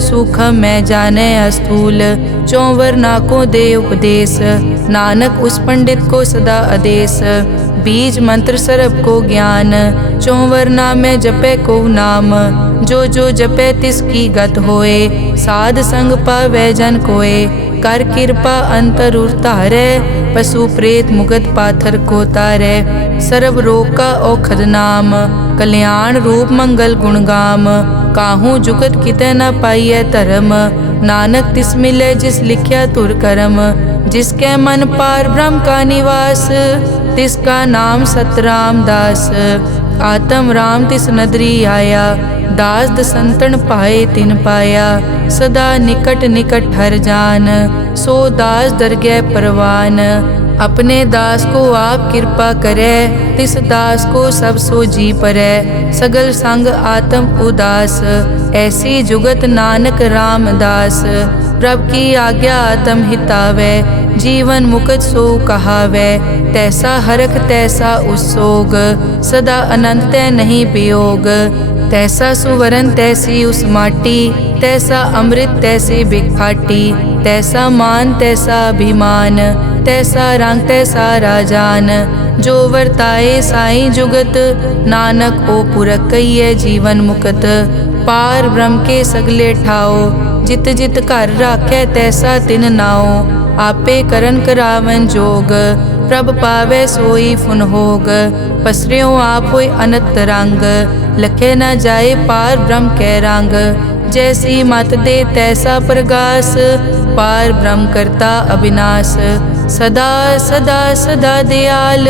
सूखम में जाने अस्थूल। चौवर नाको दे उपदेश, नानक उस पंडित को सदा आदेश। बीज मंत्र सरब को ज्ञान, चौवर नामे जपे को नाम। जो जो जपे तिसकी गत होए, साध संग पावै जन कोए। कर कृपा अंतर उतारै, पशु प्रेत मुगत पाथर को तारै। सर्व रोग का औखद नाम, कल्याण रूप मंगल गुणगाम। काहू जुगत कितै न पाइयै धर्म, नानक तिस मिलै जिस लिखिया तुर करम। जिसके मन पार ब्रह्म का निवास, तिसका नाम सतराम दास। आत्म राम तिस नदरी आया, दास दसंतन पाए तिन पाया। सदा निकट निकट हर जान, सो दास दरगह परवान। अपने दास को आप कृपा करे, तिस दास को सब सो जी परै। सगल संग आत्म उदास, ऐसी जुगत नानक रामदास। प्रभ की आज्ञा आत्म हितावै, जीवन मुकत सो कहावै। तैसा हरख तैसा उस्सोग, सदा अनंत तै नहीं वियोग। तैसा सुवरन तैसी उस माटी, तैसा अमृत तैसी बिगफाटी। तैसा मान तैसा अभिमान, तैसा रंग तैसा राजान। जो वर्ताए साई जुगत, नानक ओ पुरख कहिए जीवन मुकत। पार ब्रह्म के सगले ठाओ, जित जित घर राखै तैसा तिन नाओ। आपे करन करावन जोग, प्रभ पावै सोई फुन होग। पसरियों आप होय अनंत रंग, लखे न जाए पार ब्रह्म कै रंग। जैसी मत दे तैसा प्रगास, पार ब्रह्म करता अविनाश। सदा सदा सदा दयाल,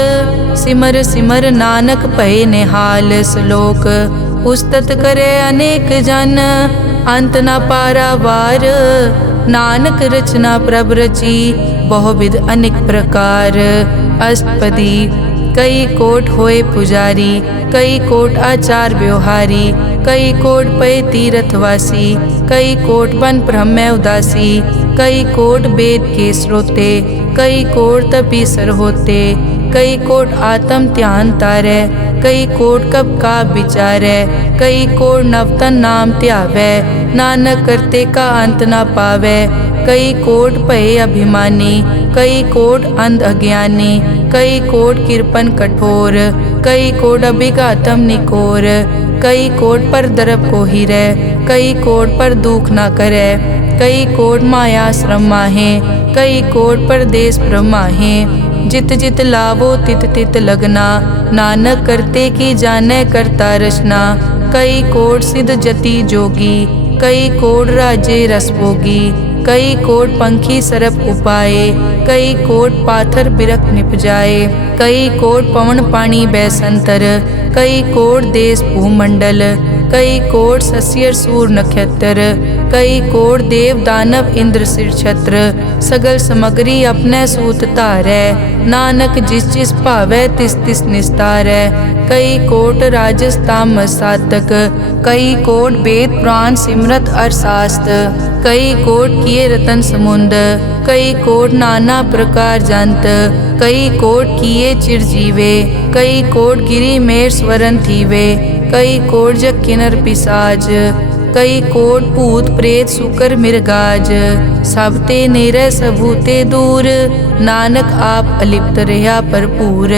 सिमर सिमर नानक भय निहाल। श्लोक उस्तत करे अनेक जन, अंत न पारावार। नानक रचना प्रभ रची, बहुविध अनेक प्रकार। अष्टपदी कई कोट होए पुजारी, कई कोट आचार व्यवहारी। कई कोट पय तीर्थवासी, कई कोट बन ब्रह्म उदासी। कई कोट वेद के स्रोते, कई कोट तपीसर होते। कई कोट आत्म ध्यान तारै, कई कोट कब का विचारै। कई कोट नवतन नाम ध्यावै, नानक करते का अंत न पावै। कई कोट भय अभिमानी, कई कोट अंध अज्ञानी। कई कोट कृपन कठोर, कई कोट अभिघातम निकोर। कई कोट पर दरब को हिरै, कई कोट पर दुख न करै। कई कोट माया श्रम माहे, कई कोट परदेश ब्रह्माहे। जित जित लावो तित तित लगना, नानक करते की जानै करता रचना। कई कोट सिद्ध जति जोगी, कई कोट राजे रस भोगी। कई कोट पंखी सरप उपाए, कई कोट पाथर बिरख निपजाए। कई कोट पवन पानी बैसंतर, कई कोट देश भूमंडल। कई कोट सस्यर सूर नक्षत्र, कई कोट देव दानव इंद्र सिर छत्र। सगल समग्री अपने सूत धारै, नानक जिस जिस भावै तिस तिस निस्तारै। कई कोट राजस तामस सातक, कई कोट वेद पुराण सिमरत अरशास्त्र। कई कोट किए रतन समुंद, कई कोट नाना प्रकार जंत, कई कोट किए चिरजीवे, कई कोट गिरी मेर स्वरन थीवे, कई कोट जग किनर पिसाज, कई कोट भूत प्रेत सुकर मिर्गाज, सब ते नेरे सबूते दूर, नानक आप अलिप्त रहा भरपूर।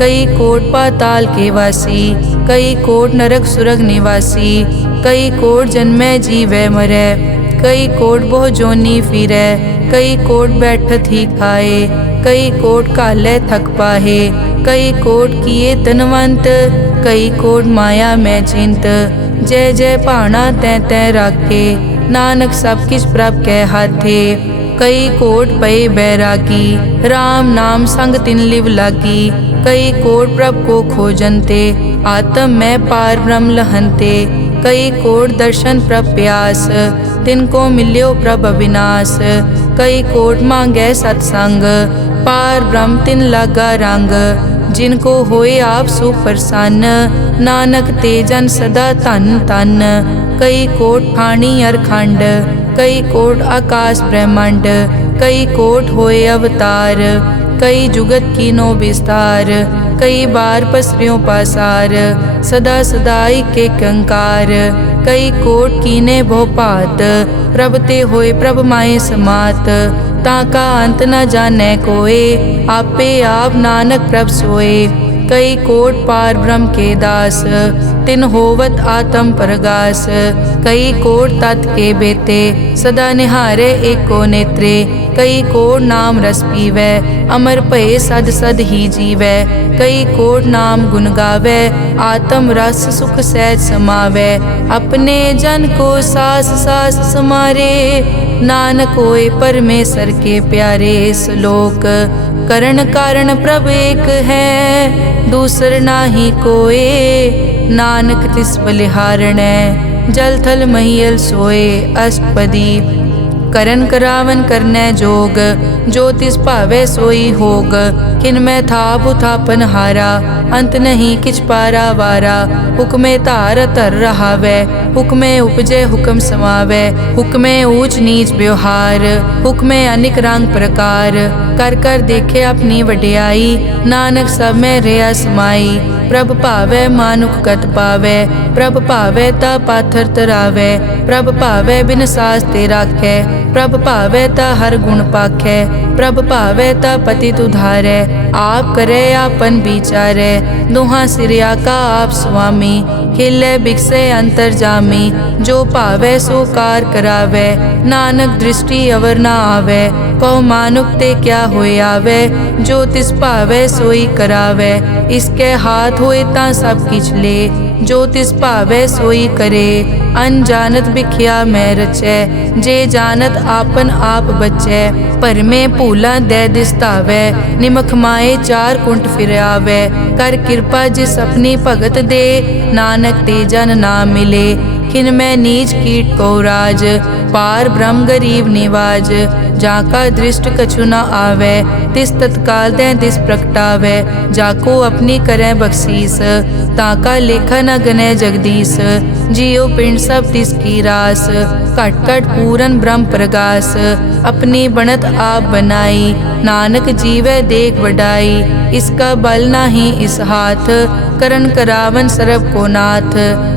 कई कोट पाताल के वासी, कई कोट नरक सुरग निवासी, कई कोट जन्मै जीवै मरै, कई कोट बहु जोनी फिरै, कई कोट बैठत ही खाए, कई कोट काले थक पाहे, कई कोट किए तनवंत, कई कोट माया में चिंत, जय जय भाना तै तै राखे, नानक सब किछ प्रभ कै हाथे। कई कोट पए बैरागी, राम नाम संग तिन लिव लागी, कई कोट प्रभ को खोजनते, आत्म में पार ब्रह्म लहनते, कई कोट दर्शन प्रभ प्यास, तिनको मिल्यो प्रभ अविनाश, कई कोट मांगै सत्संग, पार ब्रह्म तिन लागा रंग, जिनको होए आप सुप्रसन्न, नानक ते जन सदा धन धन। कई कोट ठाणी अरखंड, कई कोट आकाश ब्रह्मांड, कई कोट होए अवतार, कई जुगत कीनो विस्तार, कई बार पसरियों पासार, सदा सदाई के कंकार, कई कोट कीने भो भात, प्रभ ते होए प्रभ माए समात, ताका अंत न जाने कोए, आपे आप नानक प्रभ सोए। कई कोट पार ब्रह्म के दास, तिन होवत आत्म प्रगास, कई कोट तत् के बेते, सदा निहारे एको नेत्रे, कई कोट नाम रस पीवै, अमर भये सद सद ही जीवै, कई कोट नाम गुण गावै, आत्म रस सुख सहज समावै, अपने जन को सास सास समारे, नानक होए परमेश्वर के प्यारे। श्लोक करण कारण प्रभ एक है, दूसर नाही कोए, नानक तिस बलिहारणै, जल थल महियल सोए। अष्टपदी करन करावन करनै जोग, जो तिस भावै सोई होग, किनमै थाप उथापन हारा, अंत नहीं किछ पारा वारा, हुक्मे धार धर रहावै, हुक्मे उपजै हुक्म समावै, हुक्मे ऊंच नीच व्यवहार, हुक्मे अनिक रंग प्रकार, कर कर देखे अपनी वड्याई, नानक सब में रहा समाई, प्रभ भावै मानुख गत पावै, प्रभ भावै ता पाथर तरावै, प्रभ भावै बिन सास ते राखै, प्रभ भावै ता हर गुण पाखै, प्रभ भावै ता पतित उधारै, आप करे आपन विचारै, दोहां सिरिया का आप स्वामी, खिलै बिकसै अंतर जामी, जो भावै सो कार करावै, नानक दृष्टि अवर ना आवै, कहो मानुक ते क्या होए आवे, जो तिस भावै सोई करावै, इसके हाथ होए तां सब किछ ले, जो तिस भावै सोई करे, अनजानत बिख्या मैं रचै, जे जानत आपन आप बचै, भरमे भूला दै दिसतावै, निमख माए चार कुंट फिर आवै, कर कृपा जिस अपनी भगत दे, नानक ते जन ना मिले, खिन मैं नीच कीट को राज, पार ब्रह्म गरीब निवाज, जाका दृष्ट कछु न आवे, तिस तत्काल दै दिस प्रगटावे, जाको अपनी करे बख्शीस, ताका लेखा न गने जगदीश, जियो पिंड सब तिसकी रास, घट घट पूरन ब्रह्म प्रगास, अपनी बनत आप बनाई, नानक जीवै देख वडाई, इसका बल नाही इस हाथ, करन करावन सरब को नाथ,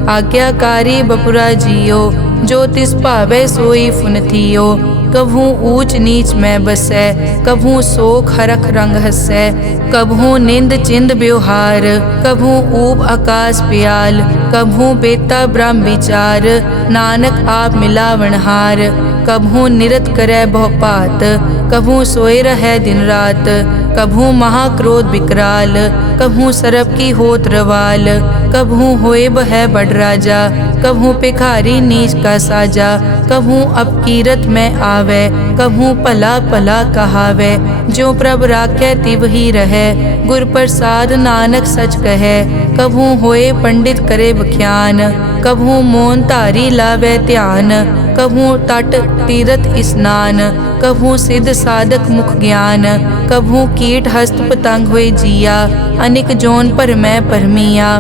आज्ञाकारी बपुरा जियो, जो तिस भावै सोई फुन थियो, कभू ऊंच नीच में बसै, कभू शोक हरख रंग हसै, कभू निंद चिंद व्यवहार, कभू ऊब आकाश प्याल, कभू बेता ब्रह्म विचार, नानक आप मिलावनहार, कभू निरत करै बहु पात, कभू सोए रहै दिन रात, कभू महाक्रोध विकराल, कभू सरब की होत रवाल, कभू होए बह बड़ राजा, कभू भिखारी नीच का साजा, कभू अपकीरत में आवे, कभू भला भला कहावे, जो प्रभ राखै तिव ही रहै, गुर प्रसाद नानक सच कहै, कभू होए पंडित करे बख्यान, कभू मौन धारी लावे ध्यान, कभू तट तीरथ स्नान, कभू सिद्ध साधक मुख ज्ञान, कभू कीट हस्त पतंग होए जिया, अनिक जोन पर मैं परमिया,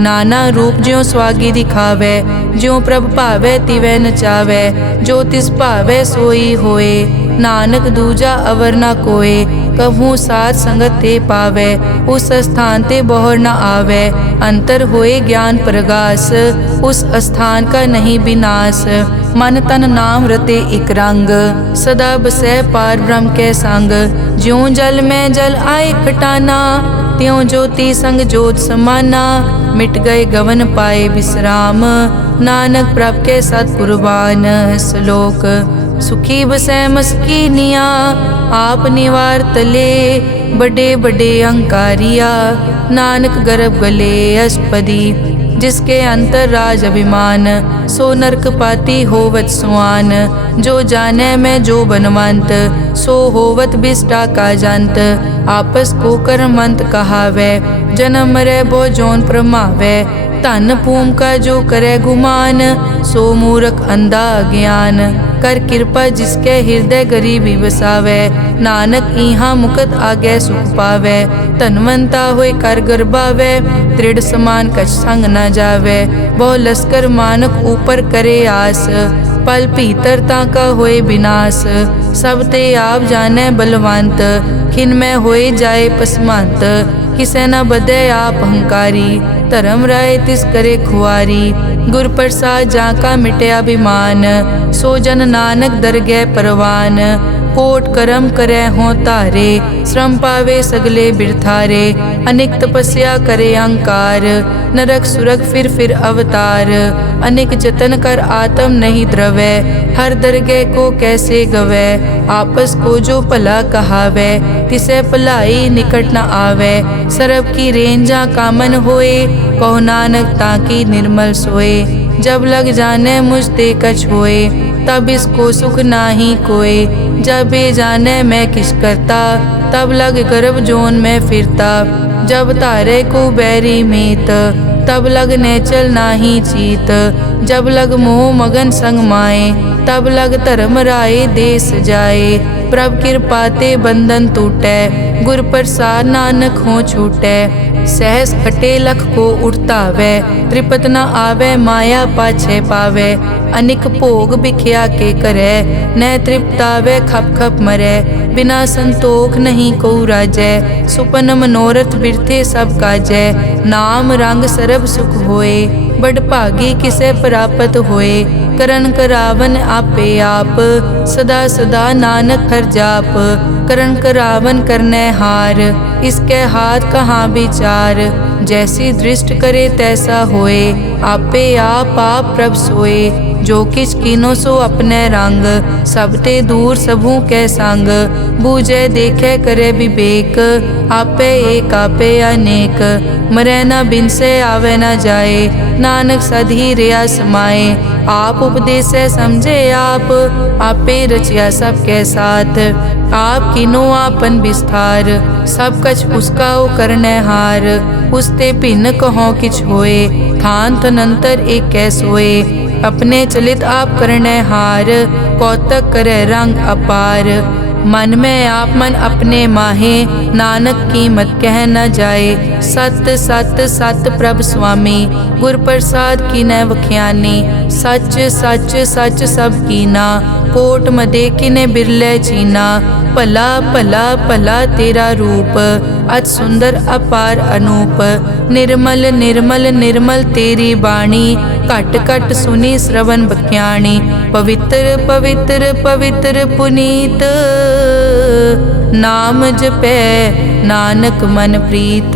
नाना रूप ज्यों स्वागी दिखावे, ज्यों प्रभ भावै तिवै नचावै, जो तिस भावै सोई होए, नानक दूजा अवर न कोय। कभू साथ संगत ते पावै, उस स्थान ते बोहर न आवे, अंतर होए ज्ञान प्रगास, उस स्थान का नहीं विनाश। मन तन नाम रते इक रंग, सदा बसै पार ब्रह्म के संग, ज्यों जल में जल आए खटाना, त्यों ज्योति संग जोत समाना, मिट गए गवन पाए विश्राम, नानक प्रभ के सतकुर्बान। श्लोक सुखी बसै मस्कीनिया, आप निवार तले, बड़े बड़े अहंकारिया, नानक गर्भ गले अष्टपदी, जिसके अंतर राज अभिमान, सो नरक पाती होवत सुआन, जो जाने में जो बनवंत, सो होवत बिष्टा का जंत, आपस को कर्मंत कहावे, जन्म मरे बो जोन प्रमावे, धन भूम का जो करे गुमान, सो मूर्ख अंधा ज्ञान, कर कृपा जिसके हृदय गरीबी बसावे, नानक इहाँ मुकत आगे सुख पावे, धनवंता होए कर गर्भावे, दृढ़ समान कछ संग न जावे, बहु लश्कर मानक ऊपर करे आस, पल भीतरता का होए विनाश, सब ते आप जाने बलवंत, खिन में होए जाए पसमंत, किसे न बदे आप अहंकारी, धर्म राय तिस करे खुआरी, गुर प्रसाद जाका मिटे अभिमान, सो जन नानक दरगह परवान, कोट करम करे हों तारे, श्रम पावे सगले बिरथारे, अनेक तपस्या करे अहंकार, नरक सुरग फिर अवतार, अनेक जतन कर आत्म नहीं द्रवे, हर दरगह को कैसे गवे, आपस को जो भला कहावे, तिसे भलाई निकट न आवे, सरब की रेंजा कामन होए, कहो नानक ताकि निर्मल सोए, जब लग जाने मुझ ते कछ होए, तब इसको सुख नाही कोय, जब ये जाने मैं किस करता, तब लग गर्भ जोन में फिरता, जब तारे को बैरी मीत, तब लग नेचल नाही चीत, जब लग मोह मगन संग माए, तब लग धर्म राय देश जाए, प्रभ कृपाते बंधन टूटे, गुर प्रसाद नानक हो छूटे, सहस खटे लख को उठतावे, त्रिपत न आवे माया पाछे पावे, अनिक भोग बिख्या के करे, न तृप्तावे खप खप मरे, बिना संतोख नहीं को राजै, सुपन मनोरथ बिरथे सब काजै, नाम रंग सरब सुख होए, बड़ भागी किसे प्राप्त होए, करन करावन आपे आप, सदा सदा नानक हर जाप, करन करावन करने हार, इसके हाथ कहाँ विचार, जैसी दृष्ट करे तैसा होए, आपे आप प्रभ सोए, जो किछ कीनो सो अपने रंग, सब ते दूर सबू के संग, बूझे देखे करे विवेक, आपे एक आपे अनेक, मरे न बिन से आवे न जाए, नानक सधी रिया समाए, आप उपदेश समझे आप, आपे रचिया सबके साथ, आप किनो आपन विस्तार, सब कछ उसका ओ करने हार, उसते भिन्न कहो किछ होए, थान तनंतर एक कैसोए, अपने चलित आप करने हार, कौतक करे रंग अपार, मन में आप मन अपने माहे, नानक कीमत कह न जाए, सत सत सत प्रभ स्वामी, गुर प्रसाद की न वख्यानी, सच सच सच सब कीना, कोट मदे किने बिरले चीना, भला भला भला तेरा रूप, अति सुंदर अपार अनूप, निर्मल निर्मल निर्मल तेरी बाणी, घट घट सुनी श्रवण बख्याणी, पवित्र पवित्र पवित्र पुनीत, नाम जपै नानक मन प्रीत।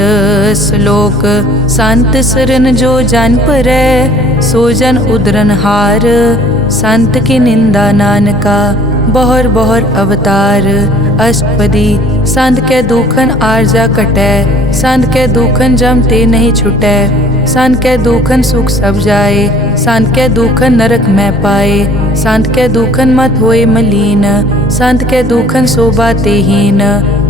श्लोक संत सरन जो जन परै, सो जन उदरन हार, संत की निंदा नानका, बहर बहर अवतार। अष्टपदी संत के दुखन आरजा कटै, संत के दुखन जम ते नहीं छुटै, संत के दुखन सुख सब जाए, संत के दुखन नरक में पाए, संत के दुखन मत होए मलीन, संत के दुखन शोभा तेहीन,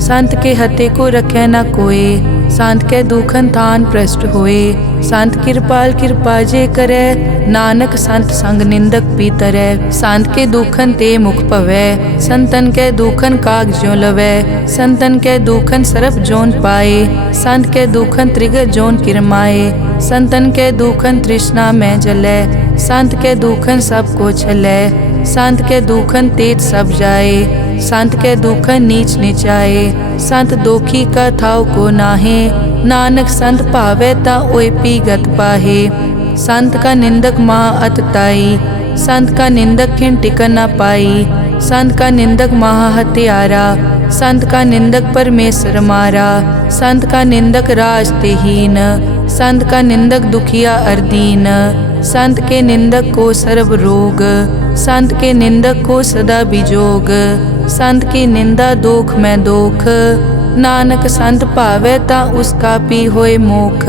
संत के हते को रखे न कोय, संत के दुखन थान प्रष्ट होए, संत कृपाल कृपा जे करे, नानक संत संग निंदक पीतरै। संत के दुखन ते मुख भवै, संतन के दुखन काग ज्यों लवै। संतन के दुखन सरप जोन पाए, संत के दुखन त्रिगत जोन किरमाए। संतन के दुखन तृष्णा में जलै, संत के दुखन सब को छलै। संत के दुखन तेज सब जाए, संत के दुखन नीच नीचाए। संत दोखी का थाव को नाहे, नानक संत भावै ता ओय पीगत पाहे। संत का निंदक महा अतताई, संत का निंदक खिन टिकन न पाई। संत का निंदक महा हत्यारा, संत का निंदक परमेश्वर मारा। संत का निंदक राज ते हीन, संत का निंदक दुखिया अरदीन। संत के निंदक को सर्व रोग, संत के निंदक को सदा बिजोग। संत की निंदा दोख में दोख, नानक संत भावै ता उसका पी होए मोख।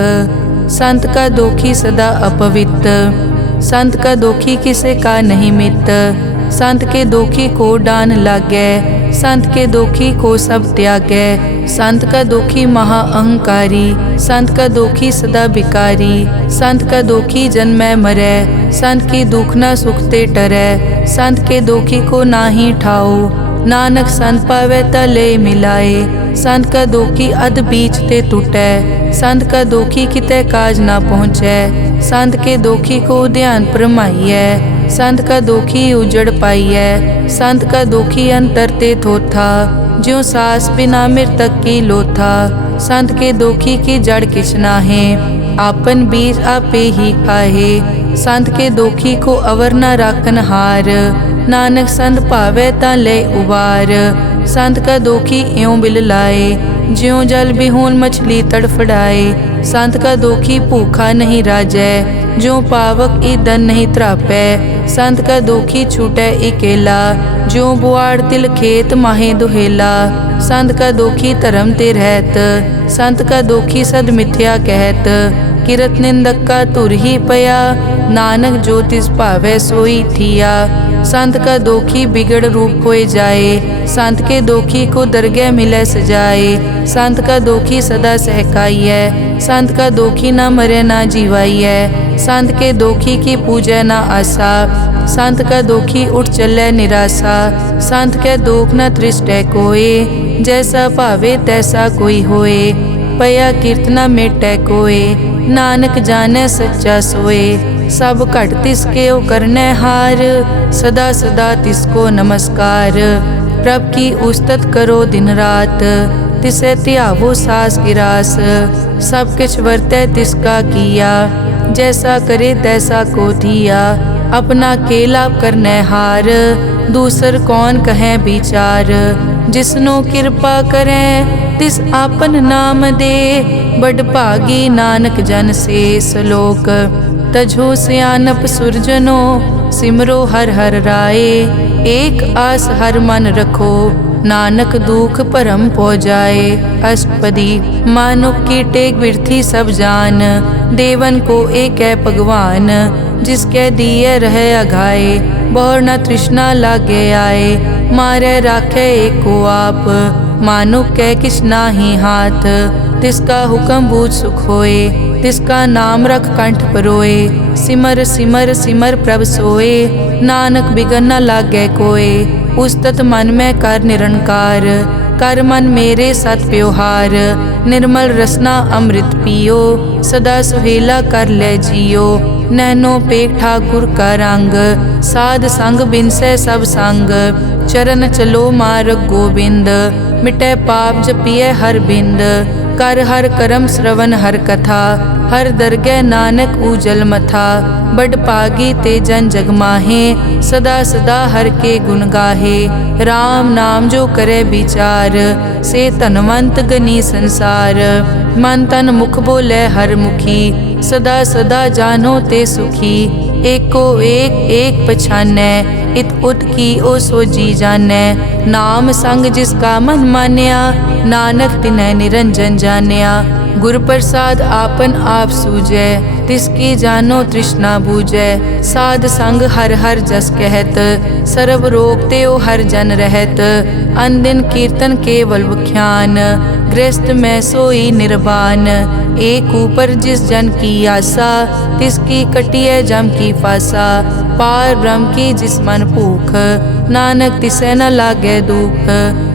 संत का दोखी सदा अपवित्र, संत का दोखी किसे का नहीं मित। संत के दोखी को डान लागै, संत के दोखी को सब त्यागै। संत का दोखी महा अहंकारी, संत का दोखी सदा बिकारी। संत का दोखी जन्मै मरै, संत की दुख न सुख ते टरै। संत के दोखी को नाही ठाओ, नानक संत पावै ता ले मिलाए। संत का दोखी अध बीच ते टूटै, संत का दोखी कितै काज ना पहुँचै। संत के दोखी को ध्यान परमाइयै, संत का दोखी उजड़ पाइयै। संत का दोखी अंतर ते थोथा, ज्यों सास बिना मृतक की लोथा। संत के दोखी की जड़ किछ नाहे, आपन बीज आपे ही खाहे। संत के दोखी को अवर न राखन हार, नानक संत भावै ता ले उबार। संत का दोखी इयों बिल लाए, ज्यों जल बिहोन मछली तड़फड़ाए। संत का दोखी भूखा नहीं राजै, ज्यों पावक ईदन नहीं त्रापै। संत का दोखी छूटै इकेला, ज्यों बुआड़ तिल खेत माहे दुहेला। संत का दोखी धर्म ते रहत, संत का दोखी सद मिथ्या कहत। किरत निंदक का तुर ही पया, नानक जो तिस भावै सोई थिया। संत का दोखी बिगड़ रूप होए जाए, संत के दोखी को दरगह मिलै सजाए। संत का दोखी सदा सहकाइयै, संत का दोखी ना मरै ना जीवाइयै। संत के दोखी की पूजै ना आसा, संत का दोखी उठ चलै निराशा। संत के दोख न तृष्टै कोय, जैसा भावे तैसा कोई होए। पया कीर्तना मेटै कोय, नानक जानै सच्चा सोए। सब घट तिसके ओ करनै हार, सदा सदा तिसको नमस्कार। प्रभ की उस्तत करो दिन रात, तिसे त्यावो सास गिरास। सब किछ वरतै तिसका किया, जैसा करे तैसा को दिया। अपना केला करनै हार, दूसर कौन कहें विचार। जिसनो कृपा करें तिस आपन नाम दे, बड़ भागी नानक जन से सलोक। तजो सियानप सुरजनो, सिमरो हर हर राए। एक आस हर मन रखो, नानक दुख भरम पौ जाए। अष्टपदी मानुक की टेक बिरथी सब जान, देवन को एक है भगवान। जिसके दिए रहे अघाए, बहुर न तृष्णा लागे आए। मारे राखे एको आप, मानुक के किछ नाहि हाथ। तिसका हुक्म बूझ सुख होए, तिसका नाम रख कंठ परोए। सिमर सिमर सिमर प्रभ सोए, नानक बिगन न लागै कोय। उस्तत मन में कर निरंकार, कर मन मेरे सत प्योहार। निर्मल रसना अमृत पियो, सदा सुहेला कर ले जियो। नैनो पेख ठाकुर का रंग, साध संग बिनसै सब संग। चरण चलो मार्ग गोबिंद, मिटै पाप जपिए हर बिंद। कर हर करम श्रवण हर कथा, हर दरगह नानक उजल मथा। बड़ पागी ते जन जग माहे, सदा सदा हर के गुण गाहे। राम नाम जो करे विचार, से धनवंत गनी संसार। मन तन मुख बोले हर मुखी, सदा सदा जानो ते सुखी। एको एक एक पछानै, इत उत की ओ सोजी जानै। नाम संग जिसका मन मान्या, नानक तिन्है निरंजन जान्या। गुर प्रसाद आपन आप सूझै, तिसकी जानो तृष्णा बूझै। साध संग हर हर जस कहत, सर्व रोग त्यो हर जन रहत। अनदिन कीर्तन केवल बख्यान, गृहस्थ में सोई निर्वाण। एक ऊपर जिस जन की आशा, तिसकी कटिय जम की फासा। पार ब्रह्म की जिस मन भूख, नानक तिसै न लागे दुख।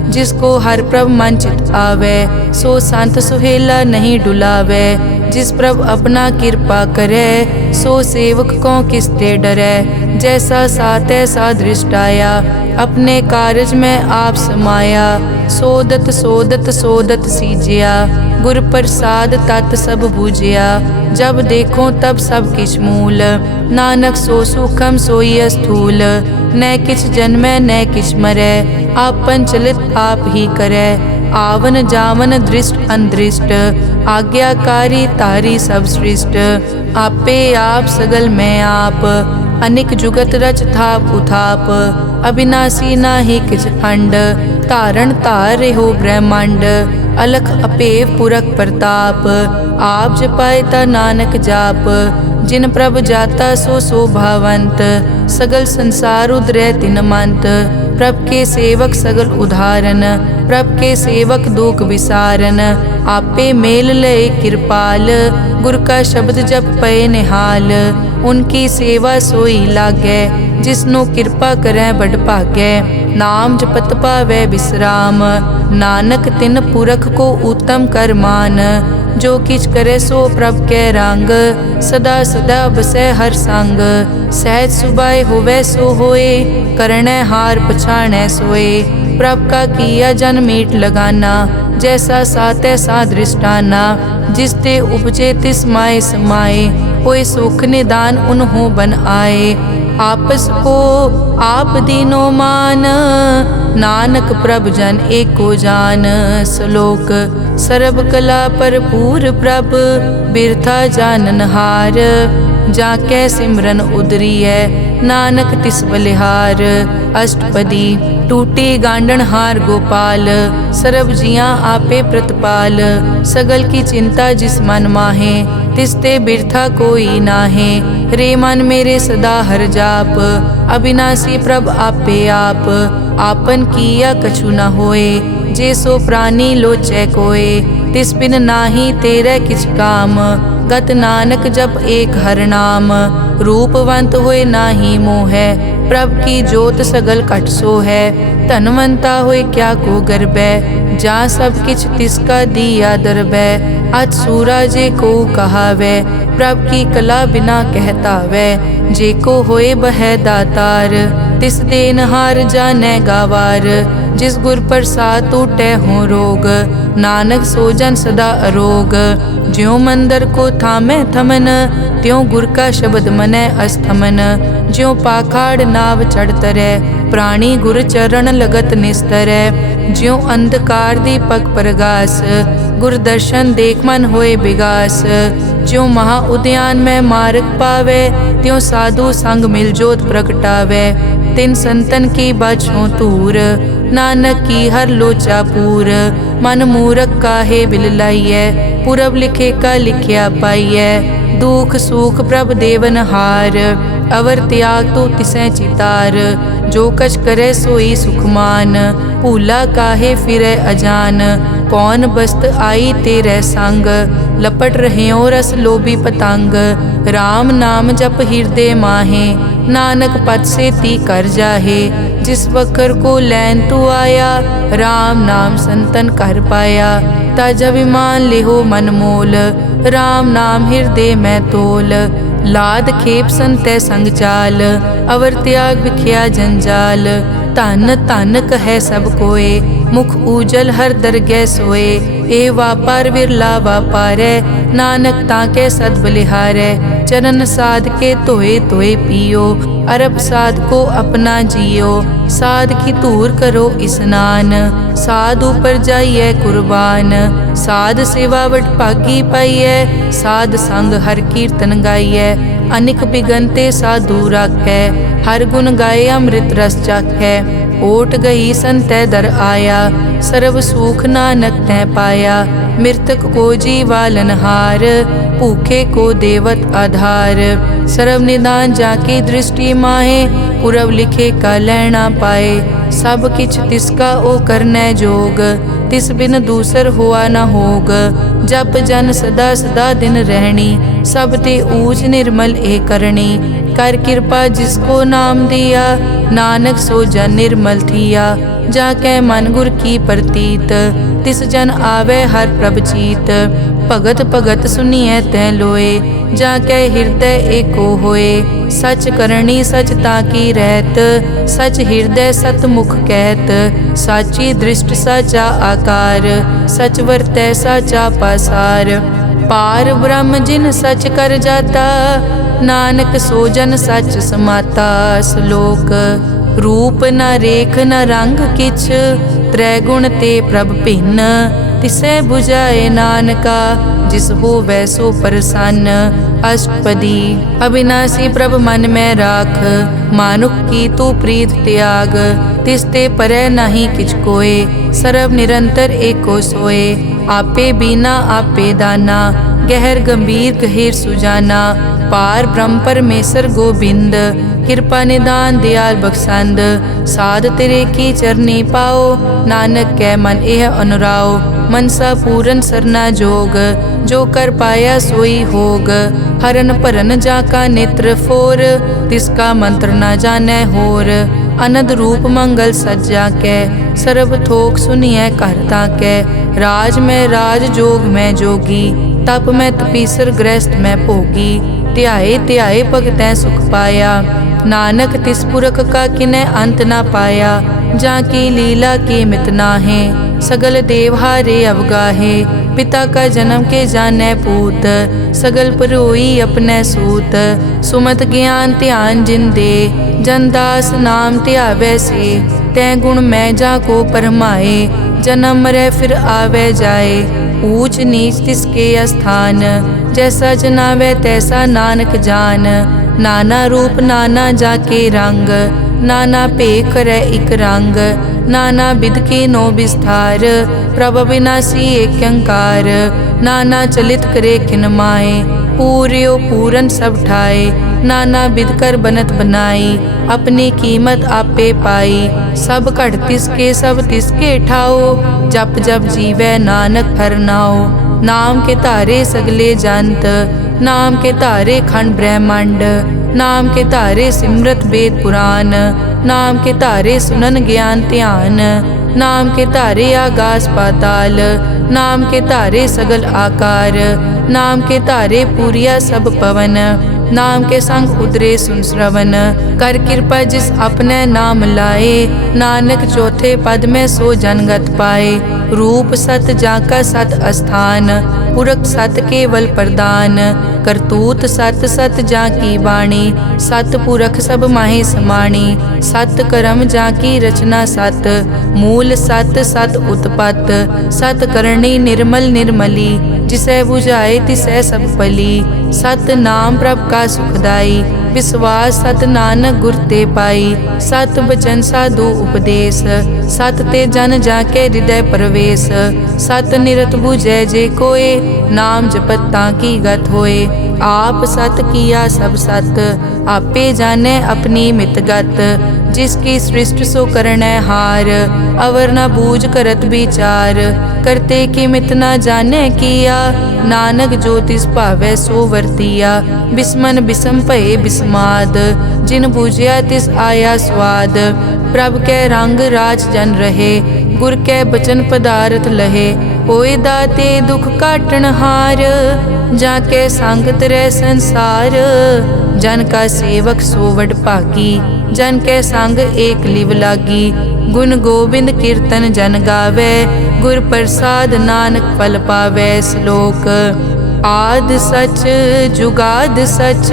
जिसको हर प्रभ मन चित आवे, सो संत सुहेला नहीं डुलावे। जिस प्रभ अपना कृपा करे, सो सेवक को किसते डरे। जैसा सात ऐसा दृष्ट आया, अपने कारज में आप समाया। सोदत सोदत सोदत सीजिया, गुर प्रसाद तत् सब बूझिया। जब देखो तब सब किछ मूल, नानक सो सुखम सोई स्थूल। न किछ जन्मै न किछ मरै, आपन चलित आप ही करे। आवन जावन दृष्ट अनदृष्ट, आज्ञाकारी तारी सब सृष्ट। आपे आप सगल में आप, अनिक जुगत रच थाप उथाप। अविनाशी नाहि किछ खंड, धारण धार रेहो ब्रह्मांड। अलख अपेव पुरख प्रताप, आप जपाए ता नानक जाप। जिन प्रभ जाता सो शोभावंत, सगल संसार उदरै तिन मंत। प्रभ के सेवक सगल उदाहरण, प्रभ के सेवक दुख विसारन। आपे मेल लय कृपाल, गुर का शब्द जप पए निहाल। उनकी सेवा सोई लागै, जिसनो कृपा करै बड़ भागै। नाम जपत पावै विश्राम, नानक तिन पुरख को उत्तम कर मान। जो किछ करे सो प्रभ कै रंग, सदा सदा बसै हर संग। सहज सुभाए होवै सो होए, करणै हार पछाणै सोए। प्रभ का किया जन मीट लगाना, जैसा सातै सा दृष्टाना। जिसते उपजे तिस माए समाए, होए सुख निदान उन्हों बन आए। आपस को आप दीनो मान, नानक प्रभ जन एको जान। श्लोक सर्ब कला भरपूर प्रभ, बिरथा जानन हार। जाकै सिमरन उदरियै, नानक तिस बलिहार। अष्टपदी टूटी गांडन हार गोपाल, सर्ब जियां आपे प्रतिपाल। सगल की चिंता जिस मन माहे, तिसते बिरथा कोई नाहे। रे मन मेरे सदा हर जाप, अविनाशी प्रभ आपे आप। आपन किया कछु न होए, जे सो प्राणी लोचै कोय। तिस बिन नाही तेरे किछ काम, गत नानक जप एक हर नाम। रूपवंत होए नाही मोहै, प्रभ की जोत सगल कट सो है। धनवंता होए क्या को गर्बै, जा सब किछ तिसका दिया दरबै। अत सूरा जे को कहावै, प्रभ की कला बिना कहतावै। जे को होए बह दातार, तिस देनहार जानै गावार। जिस गुर प्रसाद टूटै हो रोग, नानक सो जन सदा अरोग। ज्यों मंदिर को थामै थमन, त्यों गुर का शब्द मनै अस्थमन। ज्यों पाखाड़ नाव चढ़ तरै, प्राणी गुर चरण लगत निस्तरै। ज्यों अंधकार दीपक प्रगास, गुर दर्शन देख मन होए विगास। ज्यों महा उद्यान में मार्ग पावे, त्यों साधु संग मिल जोत प्रगटावे। तिन संतन की बाछों तूर, नानक की हर लोचा पूर। मन मूरख काहे बिल लाइयै, पुरब लिखे का लिखिया पाइयै। दुख सुख प्रभ देवन हार, अवर त्याग तो तिसै चितार। जो कछ करे सोई सुखमान, भूला काहे फिरै अजान। कौन बस्त आई तेरे संग, लपट रह्यो रस लोभी पतंग। राम नाम जप हृदय माहे, नानक पद से ती कर जाहे। जिस वखर को लैन तू आया, राम नाम संतन कर पाया। तज अभिमान लेहो मन मोल, राम नाम हृदय में तोल। लाद खेप संतै संग चाल, अवर त्याग बिख्या जंजाल। धन धन कहे सब कोय, मुख ऊजल हर दरगह सोए। ए वापार विरला वापारै, नानक ताके सद बलिहारै। चरण साध के धोए धोए पियो, अरब साध को अपना जियो। साध की धूर करो स्नान, साध ऊपर जाइए कुर्बान। साध सेवा वड भागी पाइयै, साध संग हर कीर्तन गाइयै। अनिक बिगनते साधु राखै, हर गुण गाए अमृत रस चाखै। ओट गई संतै दर आया, सर्व सुख नानक तै पाया। मृतक को जीवालनहार, भूखे को देवत आधार। सर्व निदान जाकी दृष्टि माहे, पुरब लिखे का लैना पाए। सब किछ तिसका ओ करनै जोग, तिस बिन दूसर हुआ न होग। जप जन सदा सदा दिन रहनी, सब ते ऊच निर्मल ए करनी। कर कृपा जिसको नाम दिया, नानक सो जन निर्मल थिया। जाकै मन गुर की प्रतीत, तिस जन आवे हर प्रभ चीत। भगत भगत सुनिए तै लोए, जाकै हृदय एको होए। सच करनी सच ताकी रहत, सच हृदय सत मुख कहत। साची दृष्ट साचा आकार, सच वरतै साचा पासार। पार ब्रह्म जिन सच कर जाता, नानक सो जन सच समाता। श्लोक रूप न रेख न रंग किछ, त्रैगुण ते प्रभ भिन्न। तिसै बुझाए नानका, जिस होवै सो प्रसन्न। अष्टपदी अविनाशी प्रभ मन में राख, मानुख की तू प्रीत त्याग। तिस ते परै नहीं किछ कोय, सर्व निरंतर एको सोए। आपे बीना आपे दाना, गहर गंभीर गहीर सुजाना। पार ब्रह्म परमेश्वर गोबिंद, कृपा निदान दयाल बख्शंद। साध तेरे की चरनी पाओ, नानक कै मन एह अनुराओ। मनसा पूरन सरना जोग, जो कर पाया सोई होग। हरन भरन जाका नेत्र फोर, तिसका मंत्र न जानै होर। अनद रूप मंगल सज्जा कै, सर्व थोक सुनिए कर ताकै। राज में राज जोग में जोगी, तप में तपीसर गृहस्थ में भोगी। ध्याए ध्याए भगतै सुख पाया, नानक तिस पुरख का किनै अंत न पाया। जाकी लीला की मित नाहे, सगल देवहारे अवगाहे। पिता का जन्म के जानै पूत, सगल परोई अपने सूत। सुमत ज्ञान ध्यान जिन दे, जनदास नाम ध्यावै से। तै गुण मैं जाको परमाए, जन्म मरै फिर आवे जाए। ऊच नीच तिसके स्थान, जैसा जनावे तैसा नानक जान। नाना रूप नाना जाके रंग, नाना भेख करे इक रंग। नाना बिध के नो विस्तार, प्रभ विनाशी एक अंकार। नाना चलित करे किन माए, पूर्यो पूरन सब ठाए। नाना बिध कर बनत बनाई, अपनी कीमत आपे पाई। सब घट तिसके सब तिसके ठाओ, जप जप जीवै नानक हर नाओ। नाम के धारे सगले जंत, नाम के धारे खंड ब्रह्मांड। नाम के धारे सिमरत वेद पुराण, नाम के धारे सुनन ज्ञान ध्यान। नाम के धारे आगास पाताल, नाम के धारे सगल आकार। नाम के धारे पूरिया सब पवन, नाम के संग उतरे सुन श्रवण। कर कृपा जिस अपने नाम लाए, नानक चौथे पद में सो जनगत पाए। रूप सत जाका सत अस्थान, पुरख सत केवल प्रदान। करतूत सत सत जाकी वाणी, सत पुरख सब माहे समाणी। सत कर्म जाकी रचना सत, मूल सत सत उत्पत। सत करणी निर्मल निर्मली, जिसे बुझाए तिसै सब पली। सत नाम प्रभ का सुखदाई, विश्वास सत नानक गुर ते पाई। सत बचन साधु उपदेश, सत ते जन जाके हृदय प्रवेश। सत निरत बुझै जे कोय, नाम जपत ताकी गत होए। आप सत किया सब सत, आपे जाने अपनी मित गत। जिसकी सृष्ट सो करनै हार, अवर न बूझ करत विचार। करते की मित न जाने किया, नानक जो तिस भावै सो वर्तिया। बिस्मन बिसम भये बिस्माद, जिन बूझिया तिस आया स्वाद। प्रभ कै रंग राज जन रहे, गुर कै बचन पदारथ लहे। होए दाते दुख काटन हार, जाके संगत रह संसार। जन का सेवक सो वड भागी, जन के संग एक लिव लागी। गुण गोबिंद कीर्तन जन गावे, गुर प्रसाद नानक फल पावे। श्लोक आद सच जुगाद सच,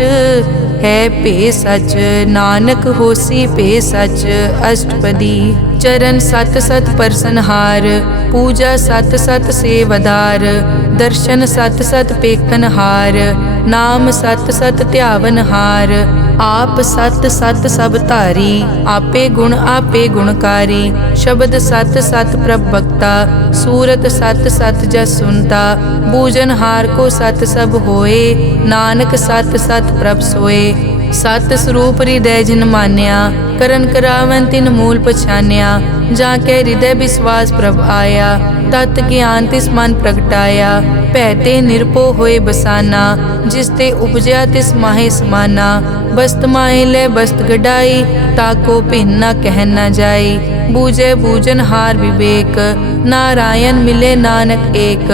है पे सच नानक होसी पे सच। अष्टपदी चरण सत सत परसनहार, पूजा सत सत सेवदार। दर्शन सत सत पेखनहार, नाम सत सत ध्यावनहार। आप सत सत सब धारी, आपे गुणकारी। शब्द सत सत प्रभ भक्ता, सूरत सत सत जस सुनता। बूझनहार को सत सब होए, नानक सत सत प्रभ सोए। सत स्वरूप हृदय जिन मान्या, करन करावन तिन मूल पछान्या। जाके हृदय विश्वास प्रभ आया, तत् ज्ञान तिस मन प्रगटाया। भैते निरपो होए बसाना, जिस ते उपजया तिस माहे समाना। बस्त माहे ले बस्त गढ़ाई, ताको भिन्न न कह न जाई। बूझे बूझन हार विवेक, नारायण मिले नानक एक।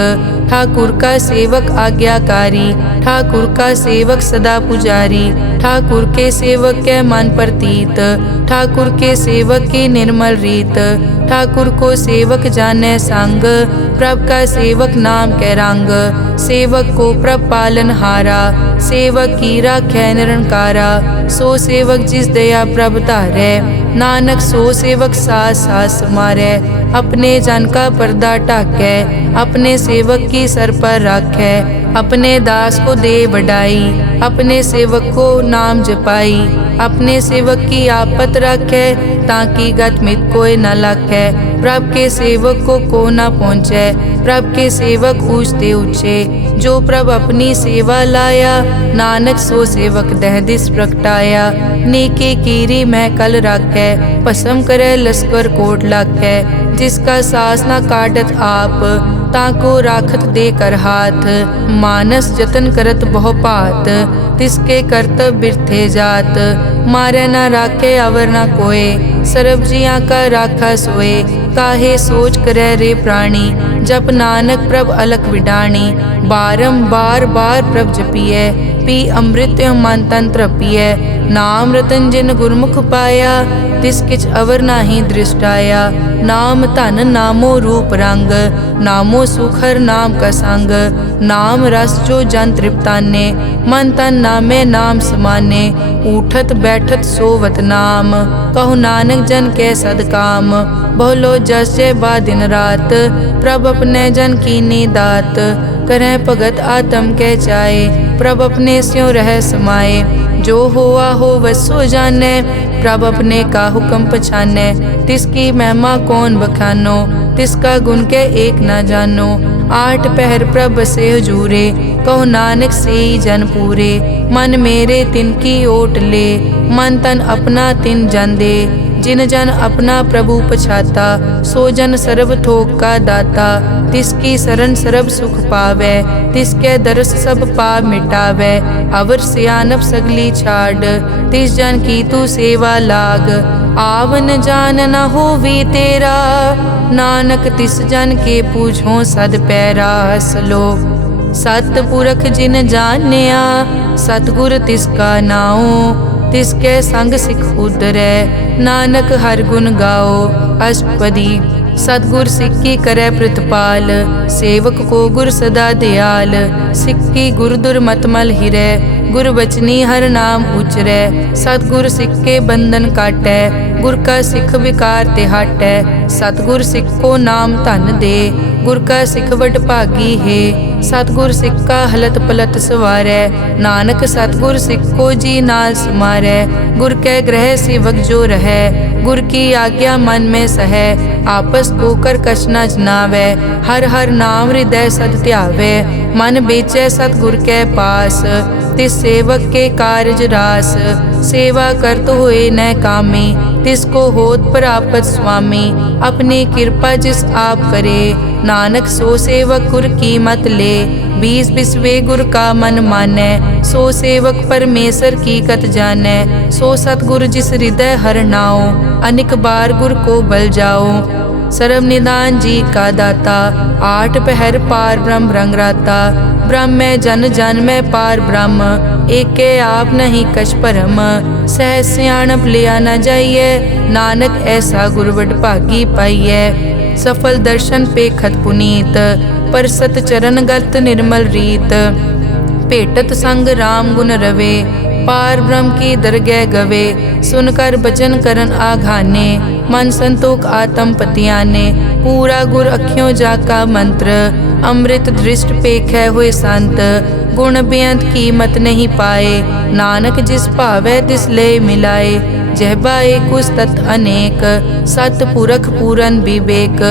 ठाकुर का सेवक आज्ञाकारी, ठाकुर का सेवक सदा पुजारी। ठाकुर के सेवक के मन प्रतीत, ठाकुर के सेवक की निर्मल रीत। ठाकुर को सेवक जाने संग, प्रभ का सेवक नाम के रंग। सेवक को प्रभ पालन हारा, सेवक की राखै निरंकारा। सो सेवक जिस दया प्रभ धारै, नानक सो सेवक सास सास मारै। अपने जन का पर्दा ढाकै, अपने सेवक की सर पर राखै। अपने दास को दे बढ़ाई, अपने सेवक को नाम जपाई। अपने सेवक की आपत राखै, ताकि गत मित कोई न लाखै। प्रभ के सेवक को न पहुँचै, प्रभ के सेवक ऊंचते ऊंचे। जो प्रभ अपनी सेवा लाया, नानक सो सेवक दह दिस प्रगटाया। नेके कीरी मैं कल राखै, भस्म करे लश्कर कोट लाखै। जिसका सास न काटत आप, ताको राखत दे कर हाथ। मानस जतन करत बहु पात, तिसके करतब बिरथे जात। मारे न राखे अवर न कोय, सर्ब जिया का राखा सोए। काहे सोच करे रे प्राणी, जप नानक प्रभ अलख विडाणी। बारंबार बार प्रभ जपिए, पी अमृत मन तन तृपिए। नाम रतन जिन गुरमुख पाया, तिस किछ अवर नाही दृष्टाया। नाम धन नामो रूप रंग, नामो सुखर नाम का संग। नाम रस जो जन तृप्ताने, मन तन नामे नाम समाने। उठत बैठत सोवत नाम, कहु नानक जन के सदकाम। बहुलो जस जय बा दिन रात, प्रभ अपने जन कीनी दात। करह भगत आत्म के चाहे, प्रभ अपने स्यों रह समाये। जो होआ हो वसो जाने, प्रभ अपने का हुक्म पछाने। तिसकी महिमा कौन बखानो, तिसका गुण के एक न जानो। आठ पहर प्रभ से हजूरे, कहो नानक से जन पूरे। मन मेरे तिनकी ओट ले, मन तन अपना तिन जन दे। जिन जन अपना प्रभु पछाता, सो जन सर्व थोक का दाता। तिसकी शरण सर्व सुख पावे, तिसके दरस सब पाप मिटावे। अवर सियानप सगली छाड़, तिस जन की तू सेवा लाग। आवन जान न होवी तेरा, नानक तिस जन के पूछो सद पैरा। सलोक सतपुरख जिन जानिया, सतगुर तिसका नाओ। तिसके संग सिख उतरै, नानक हर गुण गाओ। अष्टपदी सतगुर सिक्की करे प्रतिपाल, सेवक को गुर सदा दयाल। सिक्की गुर दुर्मतमल हिरै, गुर बचनी हर नाम उचरै। सतगुर सिख के बंधन काटै, गुर का सिख विकार ते हटै। सतगुर सिख को नाम धन दे, गुर का सिख वड भागी है। सतगुर सिख का हलत पलत सवारै, नानक सतगुर सिख को जी नाल समारै। गुर के ग्रह सेवक जो रहै, गुर की आज्ञा मन में सहै। आपस को कर कछ न जनावै, हर हर नाम हृदय सद ध्यावै। मन बेचै सतगुर के पास, तिस सेवक के कारज रास। सेवा करत होए न कामी, तिसको होत प्रापत स्वामी। अपनी कृपा जिस आप करे, नानक सो सेवक गुर की मत ले। बीस बिसवे गुर का मन मानै, सो सेवक परमेश्वर की कत जानै। सो सतगुर जिस हृदय हर नाओ, अनिक बार गुर को बल जाओ। सर्व निदान जी का दाता, आठ पहर पार ब्रह्म रंग राता। ब्रह्म में जन जन में पार ब्रह्म, एके आप नहीं कछ परम। सह सियाणप लिया न जाइए, नानक ऐसा गुरवड भागी पाइए। सफल दर्शन पेखत पुनीत, परसत चरण गत निर्मल रीत। भेटत संग राम गुण रवे, पार ब्रह्म की दरगह गवे। सुनकर बचन करन आघाने, मन संतोख आत्म पतियाने। पूरा गुर अखियों जाका मंत्र, ਅੰਮ੍ਰਿਤ ਦ੍ਰਿਸ਼ਟ ਪੇਖੈ ਹੋਏ ਸੰਤ, ਗੁਣ ਬੇਅੰਤ ਕੀਮਤ ਨਹੀਂ ਪਾਏ। ਨਾਨਕ ਜਿਸ ਭਾਵੈ ਤਿਸ ਲੈ ਮਿਲਾਏ, ਜਹਿਬਾ ਏਕ ਉਸਤਤ ਅਨੇਕ, ਸਤ ਪੁਰਖ ਪੂਰਨ ਵਿਵੇਕ।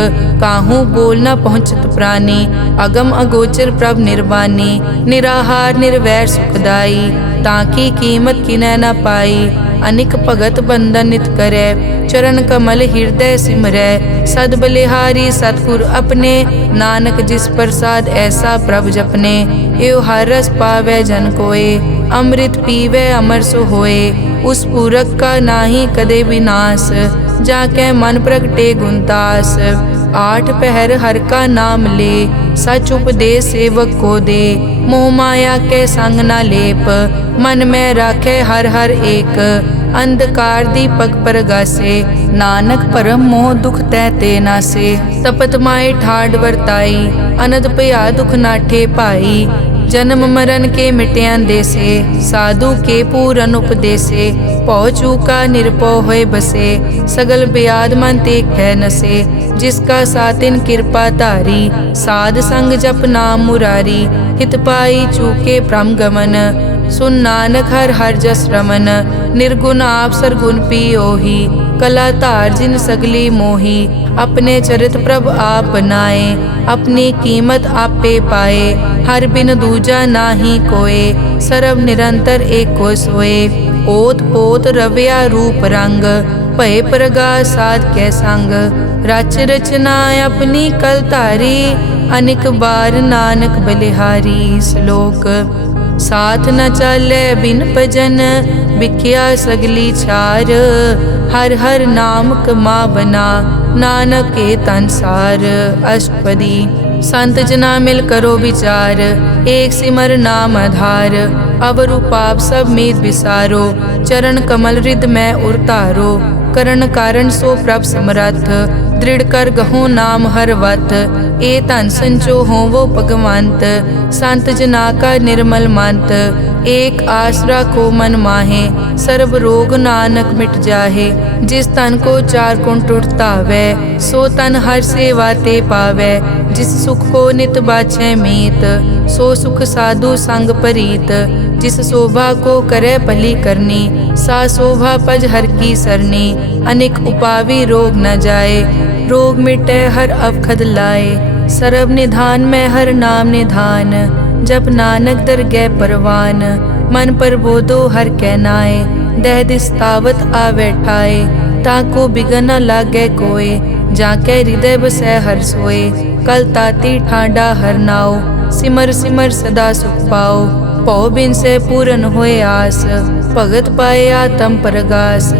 ਕਾਹੂ ਬੋਲ ਨ ਪਹੁੰਚਤ ਪ੍ਰਾਨੀ, ਅਗਮ ਅਗੋਚਰ ਪ੍ਰਭ ਨਿਰਵਾਨੀ। ਨਿਰਾਹਾਰ ਨਿਰਵੈਰ ਸੁਖਦਾਈ, ਤਾਂ ਕੀ ਕੀਮਤ ਕਿਨੈ ਨ ਪਾਈ। ਅਨਿਕ ਭਗਤ ਬੰਦਨ ਨਿਤ ਕਰੈ, ਚਰਨ ਕਮਲ ਹਿਰਦੈ ਸਿਮਰੈ। ਸਦ ਬਲਿਹਾਰੀ ਸਤਿਗੁਰ ਆਪਣੇ, ਨਾਨਕ ਜਿਸ ਪ੍ਰਸਾਦ ਐਸਾ ਪ੍ਰਭ ਜਪਨੇ। ਏਉ ਹਰ ਰਸ ਪਾਵੈ ਜਨ ਕੋਏ, ਅੰਮ੍ਰਿਤ ਪੀਵੈ ਅਮਰ ਸੋ ਹੋਏ। ਉਸ ਪੁਰਖ ਕਾ ਨਾਹੀ ਕਦੇ ਵਿਨਾਸ਼, ਜਾ ਕੈ ਮਨ ਪ੍ਰਗਟੇ ਗੁਣਤਾਸ। आठ पहर हर का नाम ले, सच उपदेश सेवक को दे। मोह माया के संग न लेप, मन में राखे हर हर एक। अंधकार दीपक परगासे, नानक परम मोह दुख तै ते नासे। तपत माए ठाड वरताई, अनद भया दुख नाठे पाई। जन्म मरण के मिट्यां देसे, साधु के पूरन उपदेसे। पौ चूका निरपौ होए बसे, सगल ब्याद मन ते कै नसे। जिसका सातिन कृपा धारी, साध संग जप नाम मुरारी। हित पाई चूके भ्रम गमन, सुन नानक हर हर जस रमन। निर्गुण आप सरगुण पियोही, कला धार जिन सगली मोही। अपने चरित प्रभ आप बनाए, अपनी कीमत आपे पाए। हर बिन दूजा नाहि कोय, सर्व निरंतर एको सोए। ओत पोत रव्या रूप रंग, भय प्रगास साध कै संग। रच रचना अपनी कल धारी, अनिक बार नानक बलिहारी। श्लोक साथ न चालै बिन भजन, बिख्या सगली छार। हर हर नाम कमावना, नानक के तनसार। अष्टपदी संत जना मिल करो विचार, एक सिमर नाम आधार। अवरु पाप सब मीत विसारो, चरण कमल हृद में उरतारो। करण कारण सो प्रभ समरथ, दृढ़ कर गहो नाम हर वत। ए धन संचो होवो भगवंत, संत जना का निर्मल मंत। एक आस राखो मन माहे, सर्व रोग नानक मिट जाहे। जिस तन को चार गुण टूटता वै, सो तन हर सेवा ते पावै। जिस सुख को नित बाछै मीत, सो सुख साधु संग परीत। जिस शोभा को करे भली करनी, सा शोभा पज हर की सरनी। अनेक उपावी रोग न जाए, रोग मिटे हर अवखद लाए। सर्व निधान में हर नाम निधान, जप नानक दरगह परवान। मन पर बोधो हर कै नाए, दह दिस्तावत आवे ठाए। ताको बिगन न लागे कोय, जाके हृदय बसै हर सोए। कल ताती ठांडा हर नाओ, सिमर सिमर सदा सुख पाओ। पौ बिन से पूरन होए आस, भगत पाए आत्म परगास।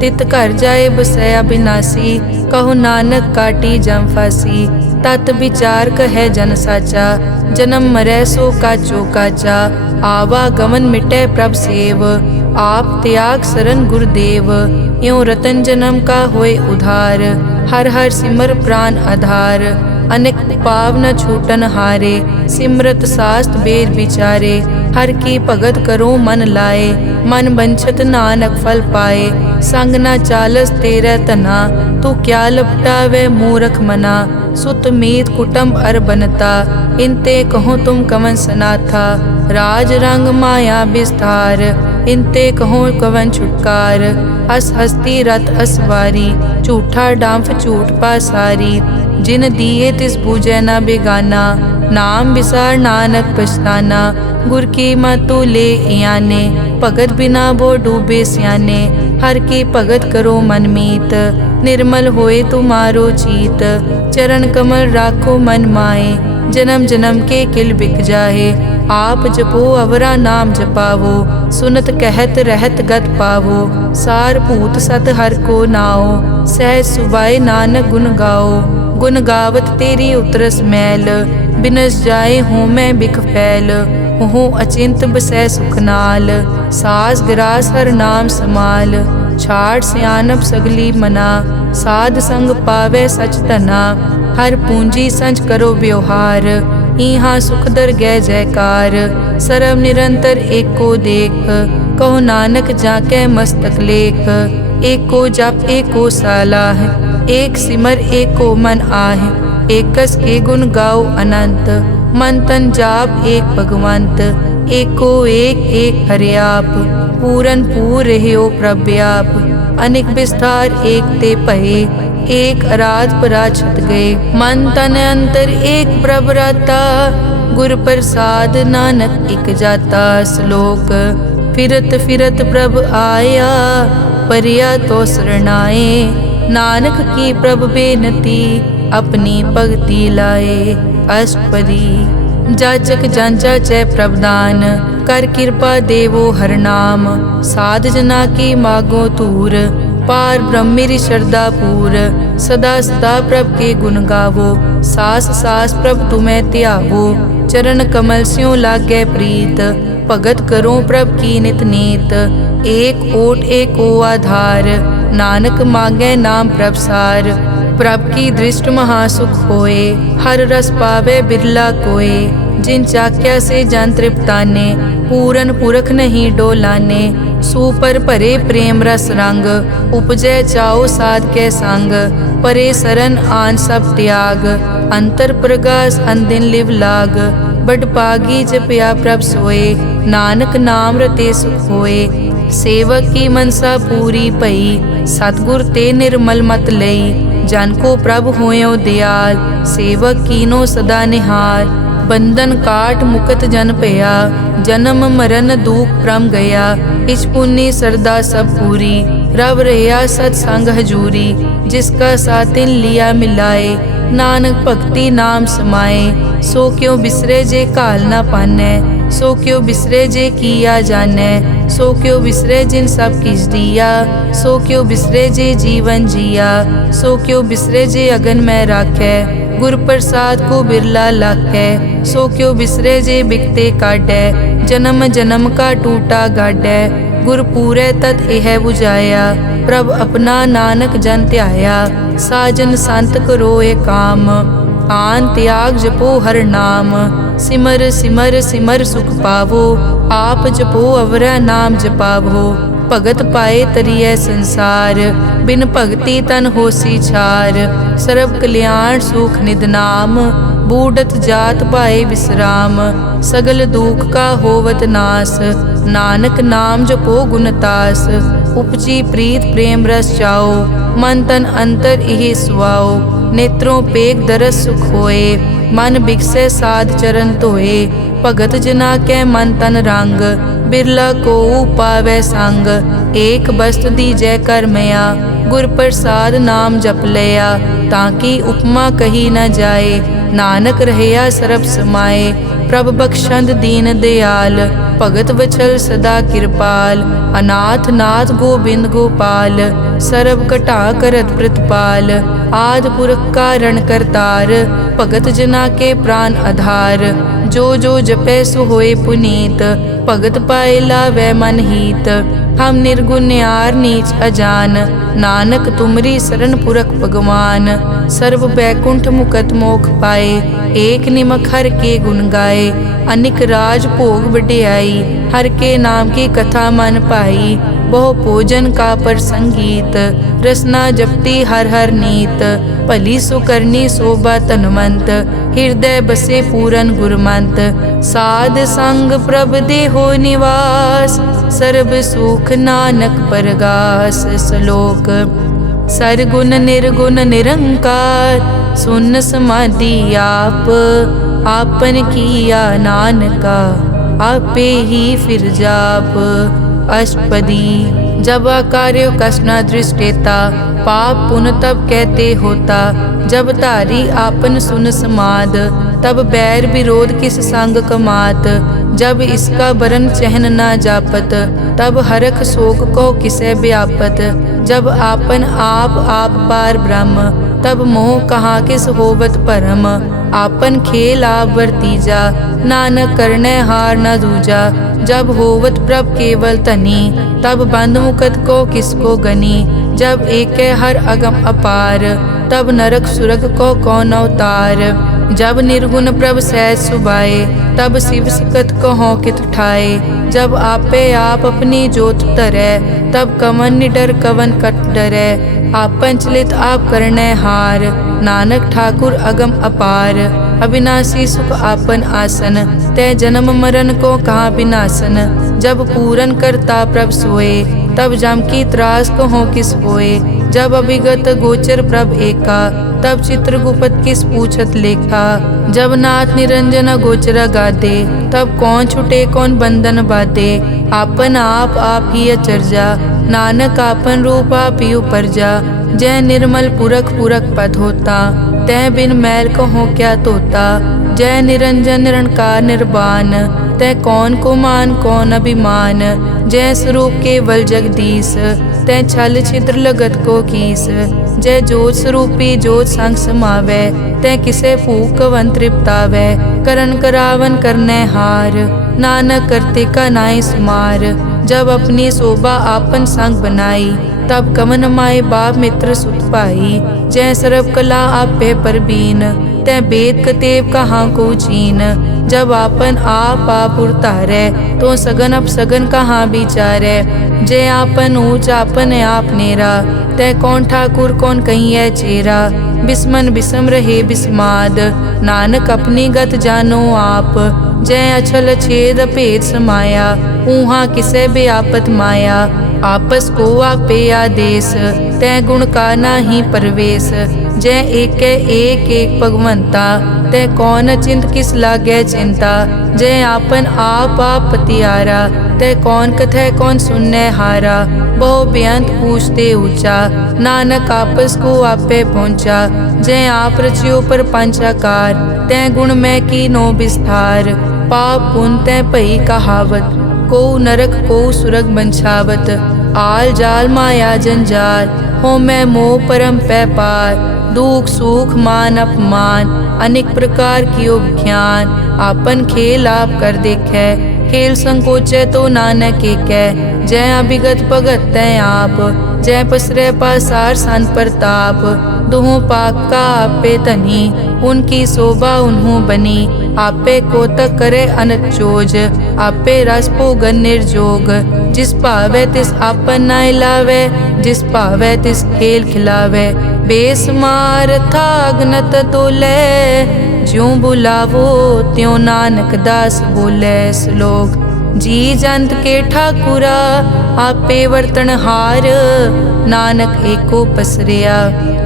तित घर जाए बसया बिनासी, कहो नानक काटी जम फासी। तत विचार कहे जन साचा, जन्म मरै सो काचो काचा। आवागमन मिटे प्रभ सेव, आप त्याग सरन गुरुदेव। यों रतन जन्म का होए उधार, हर हर सिमर प्राण आधार। अनेक उपाव न छूटन हारे, सिमरत शास्त्र वेद विचारे। हर की भगत करो मन लाए, मन बंछत नानक फल पाए। संग न चालस तेरा तना, तू क्या लपटावे मूरख मना। सुत मीत कुटुंब अर बनता, इनते कहो तुम कवन सनाथा। राज रंग माया विस्तार, इनते कहो कवन छुटकार। अस हस्ती रत असवारी, झूठा डांफ झूठ पासारी। जिन दिए तिस बूझे न बेगाना, नाम विसार नानक पछताना। गुर की मतु ले याने, भगत बिना वो डूबे स्याने। हर की भगत करो मन मीत, निर्मल होए तुम्हारो चीत। चरण कमल राखो मन माए, जन्म जन्म के किल बिक जाहे। आप जपो अवरा नाम जपावो, सुनत कहत रहत गत पावो। सार भूत सत हर को नाओ, सहज सुबाए नानक गुण गाओ। गुण गावत तेरी उतरस मैल, बिनस जाए हूँ मैं बिख फैल। हूँ अचिंत बसै सुख नाल, सास गिरास हर नाम समाल। छाड़ सियानप सगली मना, साध संग पावे सच तना। हर पूंजी संच करो व्यवहार, इहाँ सुख दर गै जयकार। सर्व निरंतर एको देख, कहो नानक जाके मस्तक लेख। एको जप एको सालाह, एक सिमर एको मन आह। एकस के गुण गाओ अनंत। मन तन जाप एक भगवंत, एको एक एक हरियाप। पूरन पूर रहियो प्रव्याप, अनेक विस्तार एक ते भये। एक अराध पराछत गए, मन तन अंतर एक प्रभ राता। गुर प्रसाद नानक इक जाता। श्लोक फिरत फिरत प्रभ आया, परिया तो शरणाए। नानक की प्रभ बेनती, अपनी भगति लाए। अष्टपदी जाचक जांचा चै प्रभदान, कर कृपा देवो हर नाम। साध जना की मागो तूर, पार ब्रह्मेरी श्रद्धा पूर। सदा सदा प्रभ के गुण गावो, सास सास प्रभ तुम्हें त्यावो। चरण कमल स्यों लागे प्रीत, भगत करो प्रभ की नित नीत। एक ओट एको आधार, नानक मांगे नाम प्रभ सार। प्रभ की दृष्ट महासुख होए, हर रस पावे बिरला कोय। जिन चाक्या से जन तृप्ताने, पूरन पुरख नहीं डोलाने। सुपर भरे प्रेम रस रंग, उपजै चाओ साध के संग। परे सरन आन सब त्याग, अंतर प्रगास अनदिन लिव लाग। बड़ पागी जपया प्रभ सोए, नानक नाम रते सुख होए। सेवक की मनसा पूरी पई, सतगुर ते निर्मल मत लई। जन को प्रभ होयो दयाल, सेवक कीनो सदा निहाल। बंधन काट मुकत जन पया, जन्म मरण दुख प्रम गया। इच पुन्नी सरदा सब पूरी, रव रहिया सत्संग हजूरी। जिसका सातिन लिया मिलाए, नानक भक्ति नाम समाए। सो क्यों बिसरे जे काल ना पानै, सो क्यों बिसरे जे किया जानै। सो क्यों बिसरे जिन सब किस दिया, सो क्यों बिसरे जे जीवन जिया। सो क्यों बिसरे जे अगन में राखै, गुर प्रसाद को बिरला लाखै। सो क्यों बिसरे जे बिकते काटै, जन्म जन्म का टूटा गाडै। गुर पूरे तत् एह बुझाया, प्रभ अपना नानक जन ध्याया। साजन संत करो ए काम, आन त्याग जपो हर नाम। सिमर सिमर सिमर सुख पावो, आप जपो अवरा नाम जपावो। भगत पाए तरिए संसार, बिन भगति तन होसी छार। सर्व कल्याण सुख निद नाम, बूढ़त जात पाए विश्राम। सगल दुख का होवत नास, नानक नाम जपो गुणतास। उपजी प्रीत प्रेम रस चाओ, मन तन अंतर इहि सुआओ। नेत्रों पेग दरस सुख होए, मन बिकसे साध चरण धोए। भगत जना के मन तन रंग, बिरला को पावै संग। एक बस्त दीजै कर मया, गुर प्रसाद नाम जप लिया। ताकि उपमा कही न जाए, नानक रहया सरब समाए। प्रभ बख्शंद दीन दयाल, भगत वचल सदा कृपाल। अनाथ नाथ गोबिंद गोपाल, सरब कटा करत प्रतिपाल। आद पुरख कारण करतार, भगत जना के प्राण आधार। जो जो जपै सो होए पुनीत, भगत पाए लावै मन हीत। हम निर्गुण न्यार नीच अजान, नानक तुमरी शरण पुरख भगवान। सर्व बैकुंठ मुकत मोख पाए, एक निमक हर के गुण गाए। अनिक राज भोग वड्याई, हर के नाम की कथा मन पाई। बहु भोजन का पर संगीत, रसना जपती हर हर नीत। भली सुकरनी शोभा तनवंत, हृदय बसे पूरन गुरमंत। साध संग प्रभ देहो निवास, सर्ब सुख नानक परगास। श्लोक सरगुण निर्गुण निरंकार, सुन समाधि आप। आपन किया नानका, आपे ही फिर जाप। अष्टपदी जब कार्यो कष्ट न दृष्टेता, पाप पुण्य तब कहते होता। जब धारी आपन सुन समाद, तब बैर विरोध किस संग कमात। जब इसका बरन चहन न जापत, तब हरख शोक को किसे व्यापत। जब आपन आप पार ब्रह्म, तब मोह कहाँ किस होवत परम। आपन खेल आप वर्तीजा, नानक करने हार न दूजा। जब होवत प्रभ केवल तनी, तब बंध मुकत को किसको गनी। जब एक हर अगम अपार, तब नरक सुरग को कौन अवतार। जब निर्गुण प्रभ सहज सुभाए, तब शिव सकत कहो कित ठाए। जब आपे आप अपनी जोत तरै, तब कवन निडर कवन कट डरै। आपन चलित आप करने हार। नानक ठाकुर अगम अपार, अविनाशी सुख आपन आसन। तै जन्म मरण को कहाँ विनाशन, जब पूरन करता प्रभ सोए। तब जम की त्रास कहो किस होए, जब अभिगत गोचर प्रभ एका। तब चित्रगुप्त किस पूछत लेखा, जब नाथ निरंजन गोचर गादे। तब कौन छुटे कौन बंधन बाधे, आपन आप ही अचरजा। नानक आपन रूप आप ही उपरजा, जय निर्मल पुरख पुरख पद होता। तै बिन मैल कहो क्या तोता, जय निरंजन निरंकार निर्वाण। तै कौन को मान कौन अभिमान, जय स्वरूप केवल जगदीश। तै छल छिद्र लगत को कीस, जय जोत स्वरूपी जोत संग समावै। तै किसे भूख कवन तृप्तावै, करन करावन करने हार। नानक करते का नाई सुमार, जब अपनी शोभा आपन संग बनाई। तब कवन माए बाप मित्र सुत पाई, जय सर्व कला आपे परबीन। तै वेद कतेब कहाँ को चीन, जब आपन आप उतारै। तो सगन अपसगन कहाँ विचारै, जय आपन ऊंच आपन आप नेरा। तै कौन ठाकुर कौन कहिए चेरा, बिस्मन बिसम रहे बिस्माद। नानक अपनी गत जानो आप, जय अछल छेद भेद समाया। ऊहा किसे बेआपत माया, आपस को आपे आदेश। तै गुण का नाही परवेश, जय एक भगवंता। तै कौन चिंत किस लागे चिंता, जय आपन आप पतियारा। तै कौन कथै कौन सुनने हारा, बहु बेअंत पूछते ऊंचा। नानक आपस को आपे पहुँचा, जय आप रचियो पर पंचाकार। तै गुण में की नो विस्तार, पाप पुण्य तै भई कहावत। को नरक को सुरग बंछावत, आल जाल माया जंजाल। हो मैं मोह परम पै पार, दुख सुख मान अपमान। अनेक प्रकार कियो ज्ञान, आपन खेल आप कर देखे। खेल संकोचे तो नानक एकै, जय अभिगत भगत तै आप। जय पसरे पासार सन प्रताप, दुहों पाक का आपे धनी। उनकी शोभा उन्हों बनी, आपे कोतक करे अनत चोज। आपे रस भोगन निर्जोग, जिस भावे तिस आपन नाय लावे। जिस भावे तिस खेल खिलावे, बेसमार था अगनत तोले। ज्यों बुलावो त्यों नानक दास बोले। श्लोक जी जंत के ठाकुरा, आपे वर्तन हार। नानक एको पसरिया,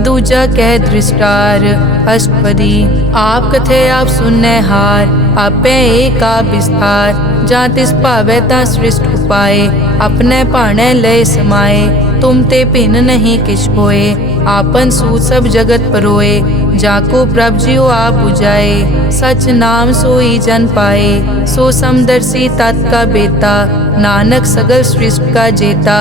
दूजा कह दृष्टार। अष्टपदी आप कथे आप सुनने हार, आपे एक आप विस्तार। जा तिस भावे ता सृष्ट उपाय, अपने भाणे लय समाए। तुम ते भिन्न नहीं किछ होए, आपन सूत सब जगत परोए। जाको प्रभ जियो आप बुझाए, सच नाम सोई जन पाए। सो समदर्शी तत् का बेता, नानक सगल सृष्टि का जेता।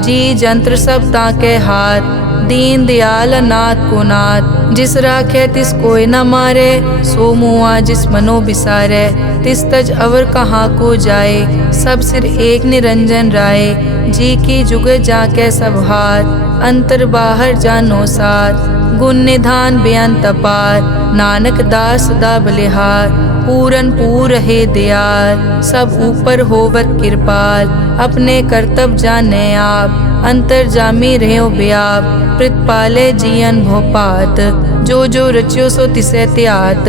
जी जंत्र सब ताके हाथ, दीन दयाल नाथ को नाथ। जिस राखे तिस कोई न मारे, सो मुआ जिस मनो बिसारे। तिस तज अवर कहाँ को जाए, सब सिर एक निरंजन राय। जी की जुग जाके सब हाथ, अंतर बाहर जानो साथ। गुण निधान बेअंत अपार, नानक दास सदा बलिहार। पूरन पूर रहे दयाल, सब ऊपर होवत कृपाल। अपने कर्तव्य जाने आप, अंतर जामी रहो व्याप। प्रतिपाले जियन भोपात, जो जो रच्यो सो तिसे त्यात।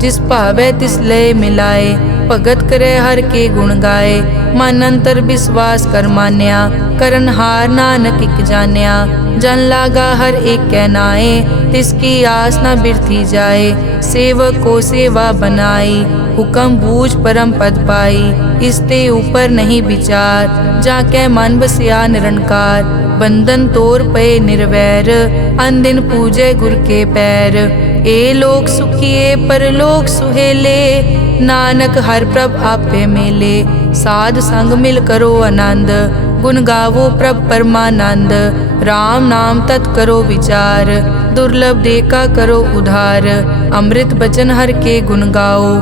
जिस भावे तिस लय मिलाए, भगत करे हर के गुण गाए। मन अंतर विश्वास कर मान्या, करन हार नानक इक जान्या। जन लागा हर एक कै नाए, तिसकी आस न बिरथी जाए। सेवक को सेवा बनाई, हुक्म बूझ परम पद पाई। इसते ऊपर नहीं विचार, जाके मन बसिया निरंकार। बंधन तोर पे निर्वैर, अन दिन पूजे गुर के पैर। ए लोक सुखिए परलोक सुहेले, नानक हर प्रभ आपे मेले। साध संग मिल करो आनंद, गुण गावो प्रभ परमानंद। राम नाम तत् करो विचार, दुर्लभ देखा करो उधार। अमृत बचन हर के गुण गाओ,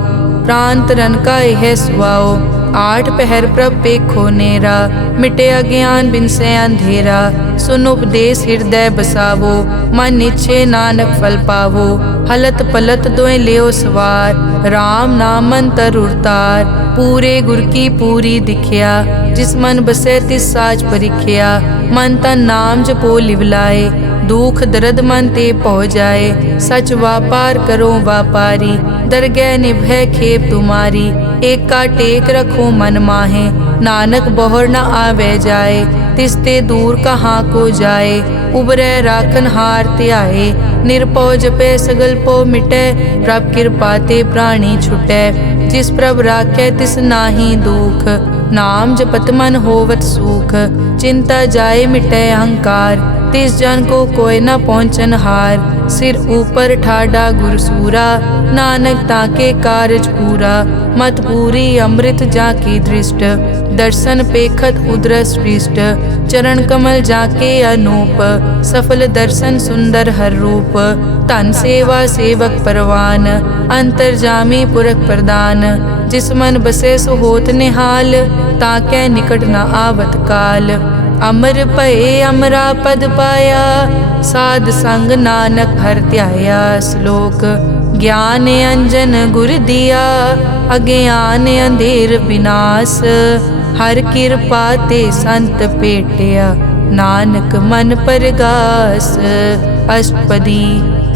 प्राण तरन का यह सुआओ। आठ पहर प्रभ पेखो नेरा, मिटे अज्ञान बिन से अंधेरा। सुन उपदेश हृदय बसावो, मन इच्छे नानक फल पावो। हलत पलत दोए लियो सवार, राम नाम मन तर उरतार। पूरे गुर की पूरी दिखिया, जिस मन बसे तिस साज परिखिया। मन तन नाम जपो लिवलाए, दुख दर्द मन ते पौ जाए। सच व्यापार करो व्यापारी, दरगह निभै खेप तुम्हारी। एका टेक रखो मन माहे, नानक बहुर न आवे जाए। तिसते दूर कहाँ को जाए, उबरै राखन हार त्याए। निरपौ जपै सगल पौ मिटै, प्रभ कृपा ते प्राणी छुटै। जिस प्रभ राखै तिस नाहि दुख, नाम जपत मन होवत सुख। चिंता जाए मिटै अहंकार, तिस जन को कोई न पहुँचन हार। सिर ऊपर ठाडा गुरसूरा, नानक ताके कारज पूरा। मत पूरी अमृत जाकी दृष्ट, दर्शन पेखत उदरस पृष्ठ। चरण कमल जाके अनूप, सफल दर्शन सुंदर हर रूप। धन सेवा सेवक परवान, अंतर्जामी पुरख प्रदान। जिस मन बसे सो होत निहाल, ताकै निकट न आवत काल। अमर भये अमरा पद पाया, साध संग नानक हर ध्याया। श्लोक ज्ञान अंजन गुर दिया, अज्ञान अंधेर विनाश। हर कृपा ते संत पेटिया, नानक मन परगास। अष्टपदी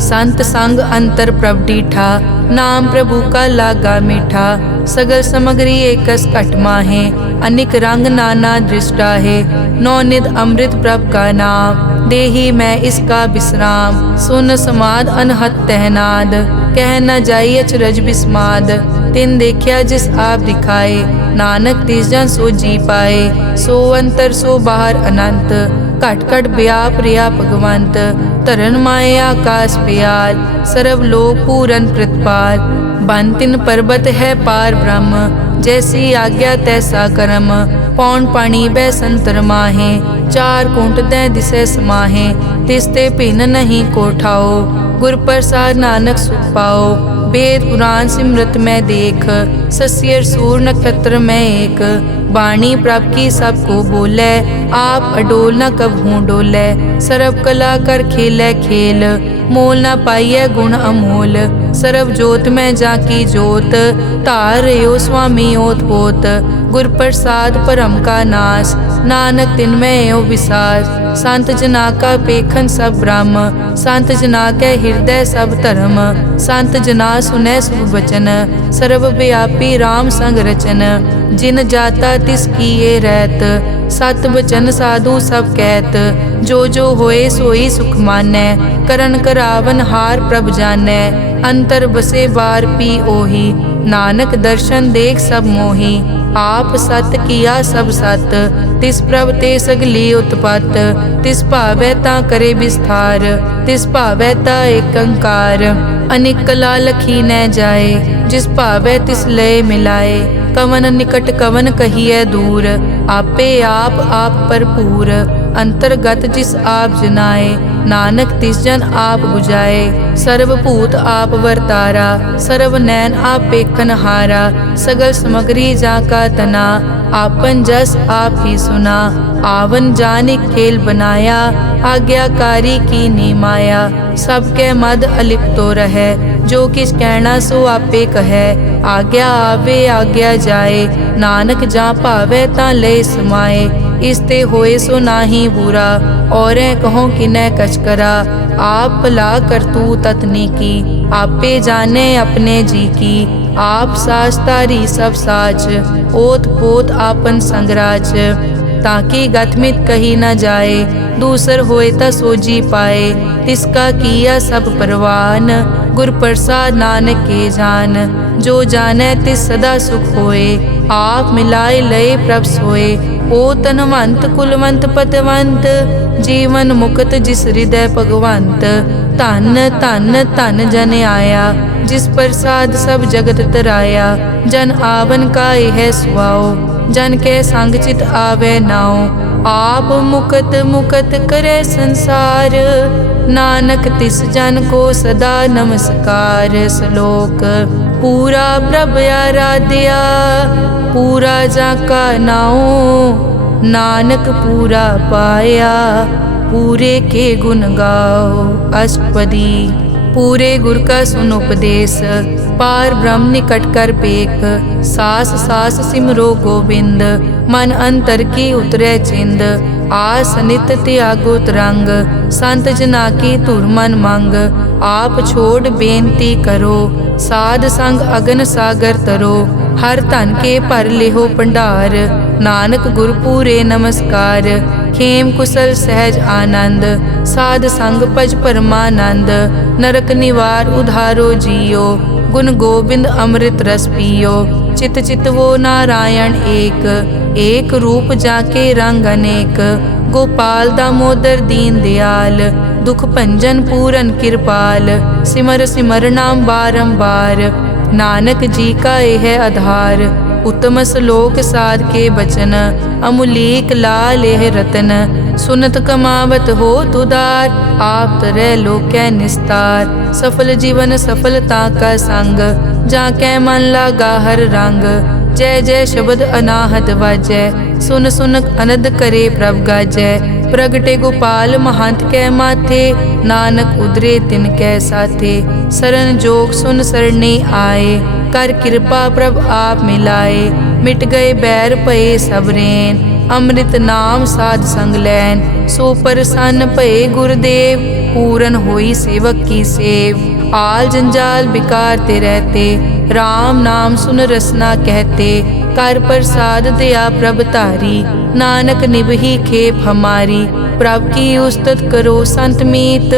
संत संग अंतर प्रभ डीठा, नाम प्रभु का लागा मीठा। सगल समग्री एकस घट माहे, अनिक रंग नाना दृष्टा है। नौनिध अमृत प्रभ का नाम, देही मैं इसका विश्राम। सुन समाद अनहत तहनाद, कह न जाई अचरज बिस्माद। तिन देखिया जिस आप दिखाए, नानक तिस जन सो जी पाए। सो अंतर सो बाहर अनंत, घट घट व्याप रिया भगवंत। धरन माए आकाश प्याल, सर्व लोक पूरन प्रतिपाल। बन तिन पर्वत है पार ब्रह्म, जैसी आज्ञा तैसा कर्म। पौन पानी बै संतर माहे, चार कुंट दै दिसै समाहे। तिसते भिन्न नहीं को ठाओ, गुर प्रसाद नानक सुख पाओ। वेद पुराण सिमरत में देख, सस्यर सूर नक्षत्र में एक। वाणी प्रभ की सबको बोले, आप अडोल न कबहूँ डोले। सर्व कला कर खेलै खेल, मोल न पाइयै गुण अमोल। सर्व जोत में जाकी जोत, धार रयो स्वामी ओत पोत। गुर प्रसाद परम का नाश, नानक तिनमें यो विसास। संत जना का पेखन सब ब्रह्म, संत जना के हृदय सब धर्म। संत जना सुनै शुभ वचन, सर्व व्यापी राम संग रचन। जिन जाता तिस की ये रहत, सत वचन साधु सब कहत। जो जो होए सोई सुख मानै, करन करावन हार प्रभ जानै। अंतर बसे बार पी ओही, नानक दर्शन देख सब मोही। आप सत किया सब सत, तिस प्रभ ते सगली उत्पत। तिस भावै ता करे विस्तार, तिस भावै ता एकंकार। अनेक कला लखी न जाए, जिस भावै तिस लय मिलाए। कवन निकट कवन कहिए दूर, आपे आप भरपूर। अंतर्गत जिस आप जनाए, नानक तिस जन आप बुझाए। सर्वभूत आप वर्तारा, सर्व नैन आप पेखन हारा। सगल समग्री जाका तना, आपन जस आप ही सुना। आवन जाने खेल बनाया, आज्ञाकारी की नी माया। सबके मद अलिप्तो रहे, जो किस कहना सो आपे कहे। आज्ञा आवे आज्ञा जाए, नानक जा भावे ता ले समाए। इसते होए सो नाही बुरा, और कहो कि न कछ करा। आप भला करतू ततनी की, आपे जाने अपने जी की। आप साच तारी सब साच, ओत पोत आपन संगराज। ताकि गतमित कही न जाए, दूसर होए ता सोजी पाए। तिसका किया सब परवान, गुर प्रसाद नानक के जान। जो जाने तिस सदा सुख होए, आप मिलाए लय प्रभ सोए। ओ तनवंत कुलवंत पतवंत, जीवन मुक्त जिस हृदय भगवंत। धन धन धन जन आया, जिस प्रसाद सब जगत तराया। जन आवन का यह सुआओ, जन के संग चित आवे नाओ। आप मुकत मुकत करे संसार, नानक तिस जन को सदा नमस्कार। श्लोक पूरा प्रभ आराध्या, पूरा जाका नाओ। नानक पूरा पाया, पूरे के गुण गाओ। अष्टपदी पूरे गुर का सुन उपदेश, पार ब्रह्म निकट कर पेख। सास सास सिमरो गोबिंद, मन अंतर की उतरे चिंद। आस नित त्यागो तरंग, संत जना की धुर मन मंग। आप छोड़ बेनती करो, साध संग अगन सागर तरो। हर धन के भर लेहो भंडार, नानक गुर पूरे नमस्कार। खेम कुशल सहज आनंद, साध संग भज परमानंद। नरक निवार उधारो जियो, गुण गोबिंद अमृत रस पियो। चित चित वो नारायण एक, एक रूप जाके रंग अनेक। गोपाल दामोदर दीन दयाल, दुख भंजन पूरन कृपाल। सिमर सिमर नाम बारंबार, नानक जी का यह आधार। उत्तम श्लोक साध के बचन, अमुलीक लाल यह रतन। सुनत कमावत हो तुदार, आप तरह लोकै निस्तार। सफल जीवन सफलता का संग, जाकै मन लागा हर रंग। जय जय शब्द अनाहत वाजै, सुन सुन अनद करे प्रभ गाजै। प्रगटे गोपाल महंत कै माथे, नानक उदरे तिन कै साथे। सरन जोग सुन सरने आए, कर कृपा प्रभ आप मिलाए। मिट गए बैर भये सब रैन, अमृत नाम साध संग लैन। सो प्रसन्न भये गुरुदेव, पूरन होई सेवक की सेव। आल जंजाल बिकार ते रहते, राम नाम सुन रसना कहते। कर प्रसाद दया प्रभ तारी, नानक निभही खेप हमारी। प्रभ की उस्तत करो संत मीत,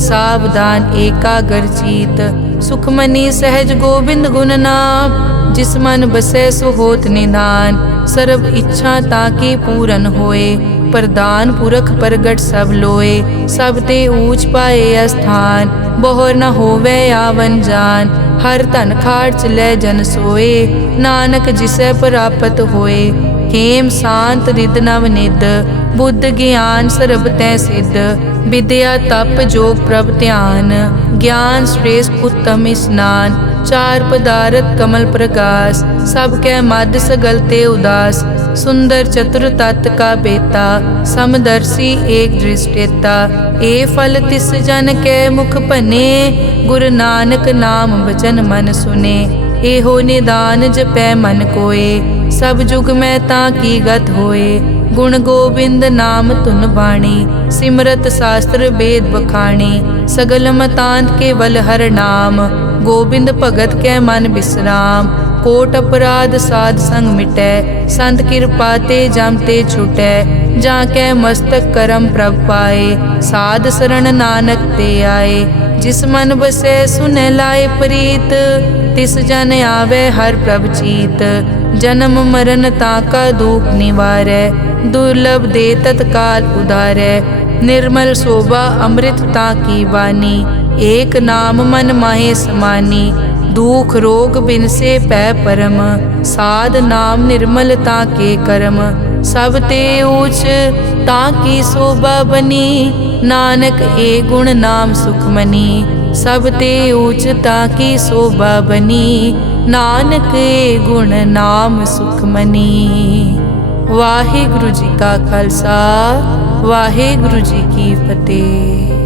सावधान एकाग्र चीत। सुखमनी सहज गोबिंद गुण नाम, जिस मन बसै सो होत निधान। सर्ब इच्छा ताकी पूरन होए, प्रदान पुरख प्रगट सब लोए। सब ते ऊंच पाए स्थान, बहुर न होवे आवन जान। हर धन खाट चलै जन सोए, नानक जिसै प्राप्त होए। हेम शांत रिद नव निद, बुद्ध ज्ञान सर्ब तै सिद्ध। विद्या तप जोग प्रभ ध्यान, ज्ञान श्रेष्ठ उत्तम स्नान। चार पदारथ कमल प्रकाश, सब कै मध्य सगल ते उदास। सुंदर चतुर तत् का बेता, समदर्शी एक दृष्टेता। ए फल तिस जन कै मुख बने, गुरु नानक नाम वचन मन सुने। एहो निदान जपै मन कोय, सब जुग में ताकी गत होए। गुण गोबिंद नाम धुन बाणी, सिमरत शास्त्र वेद बखाणी। सगल मतांत केवल हर नाम, गोबिंद भगत कै मन विश्राम। कोट अपराध साध संग मिटै, संत कृपा ते जम ते छुटै। जाकै मस्तक करम प्रभ पाए, साध शरण नानक ते आए। जिस मन बसै सुनै लाए प्रीत, तिस जन आवे हर प्रभ चीत। जन्म मरण ताका दुख निवारै, दुर्लभ दे तत्काल उधारै। निर्मल शोभा अमृत ताकी वानी, एक नाम मन माहे समानी। दुख रोग बिन से पै परम, साध नाम निर्मलता के कर्म। सब ते ऊच ताकी शोभा बनी, नानक ए गुण नाम सुखमनी। सब ते ऊच ताकी शोभा बनी, नानक ए गुण नाम सुखमनी। वाहिगुरु जी का खालसा, वाहिगुरु जी की फतेह।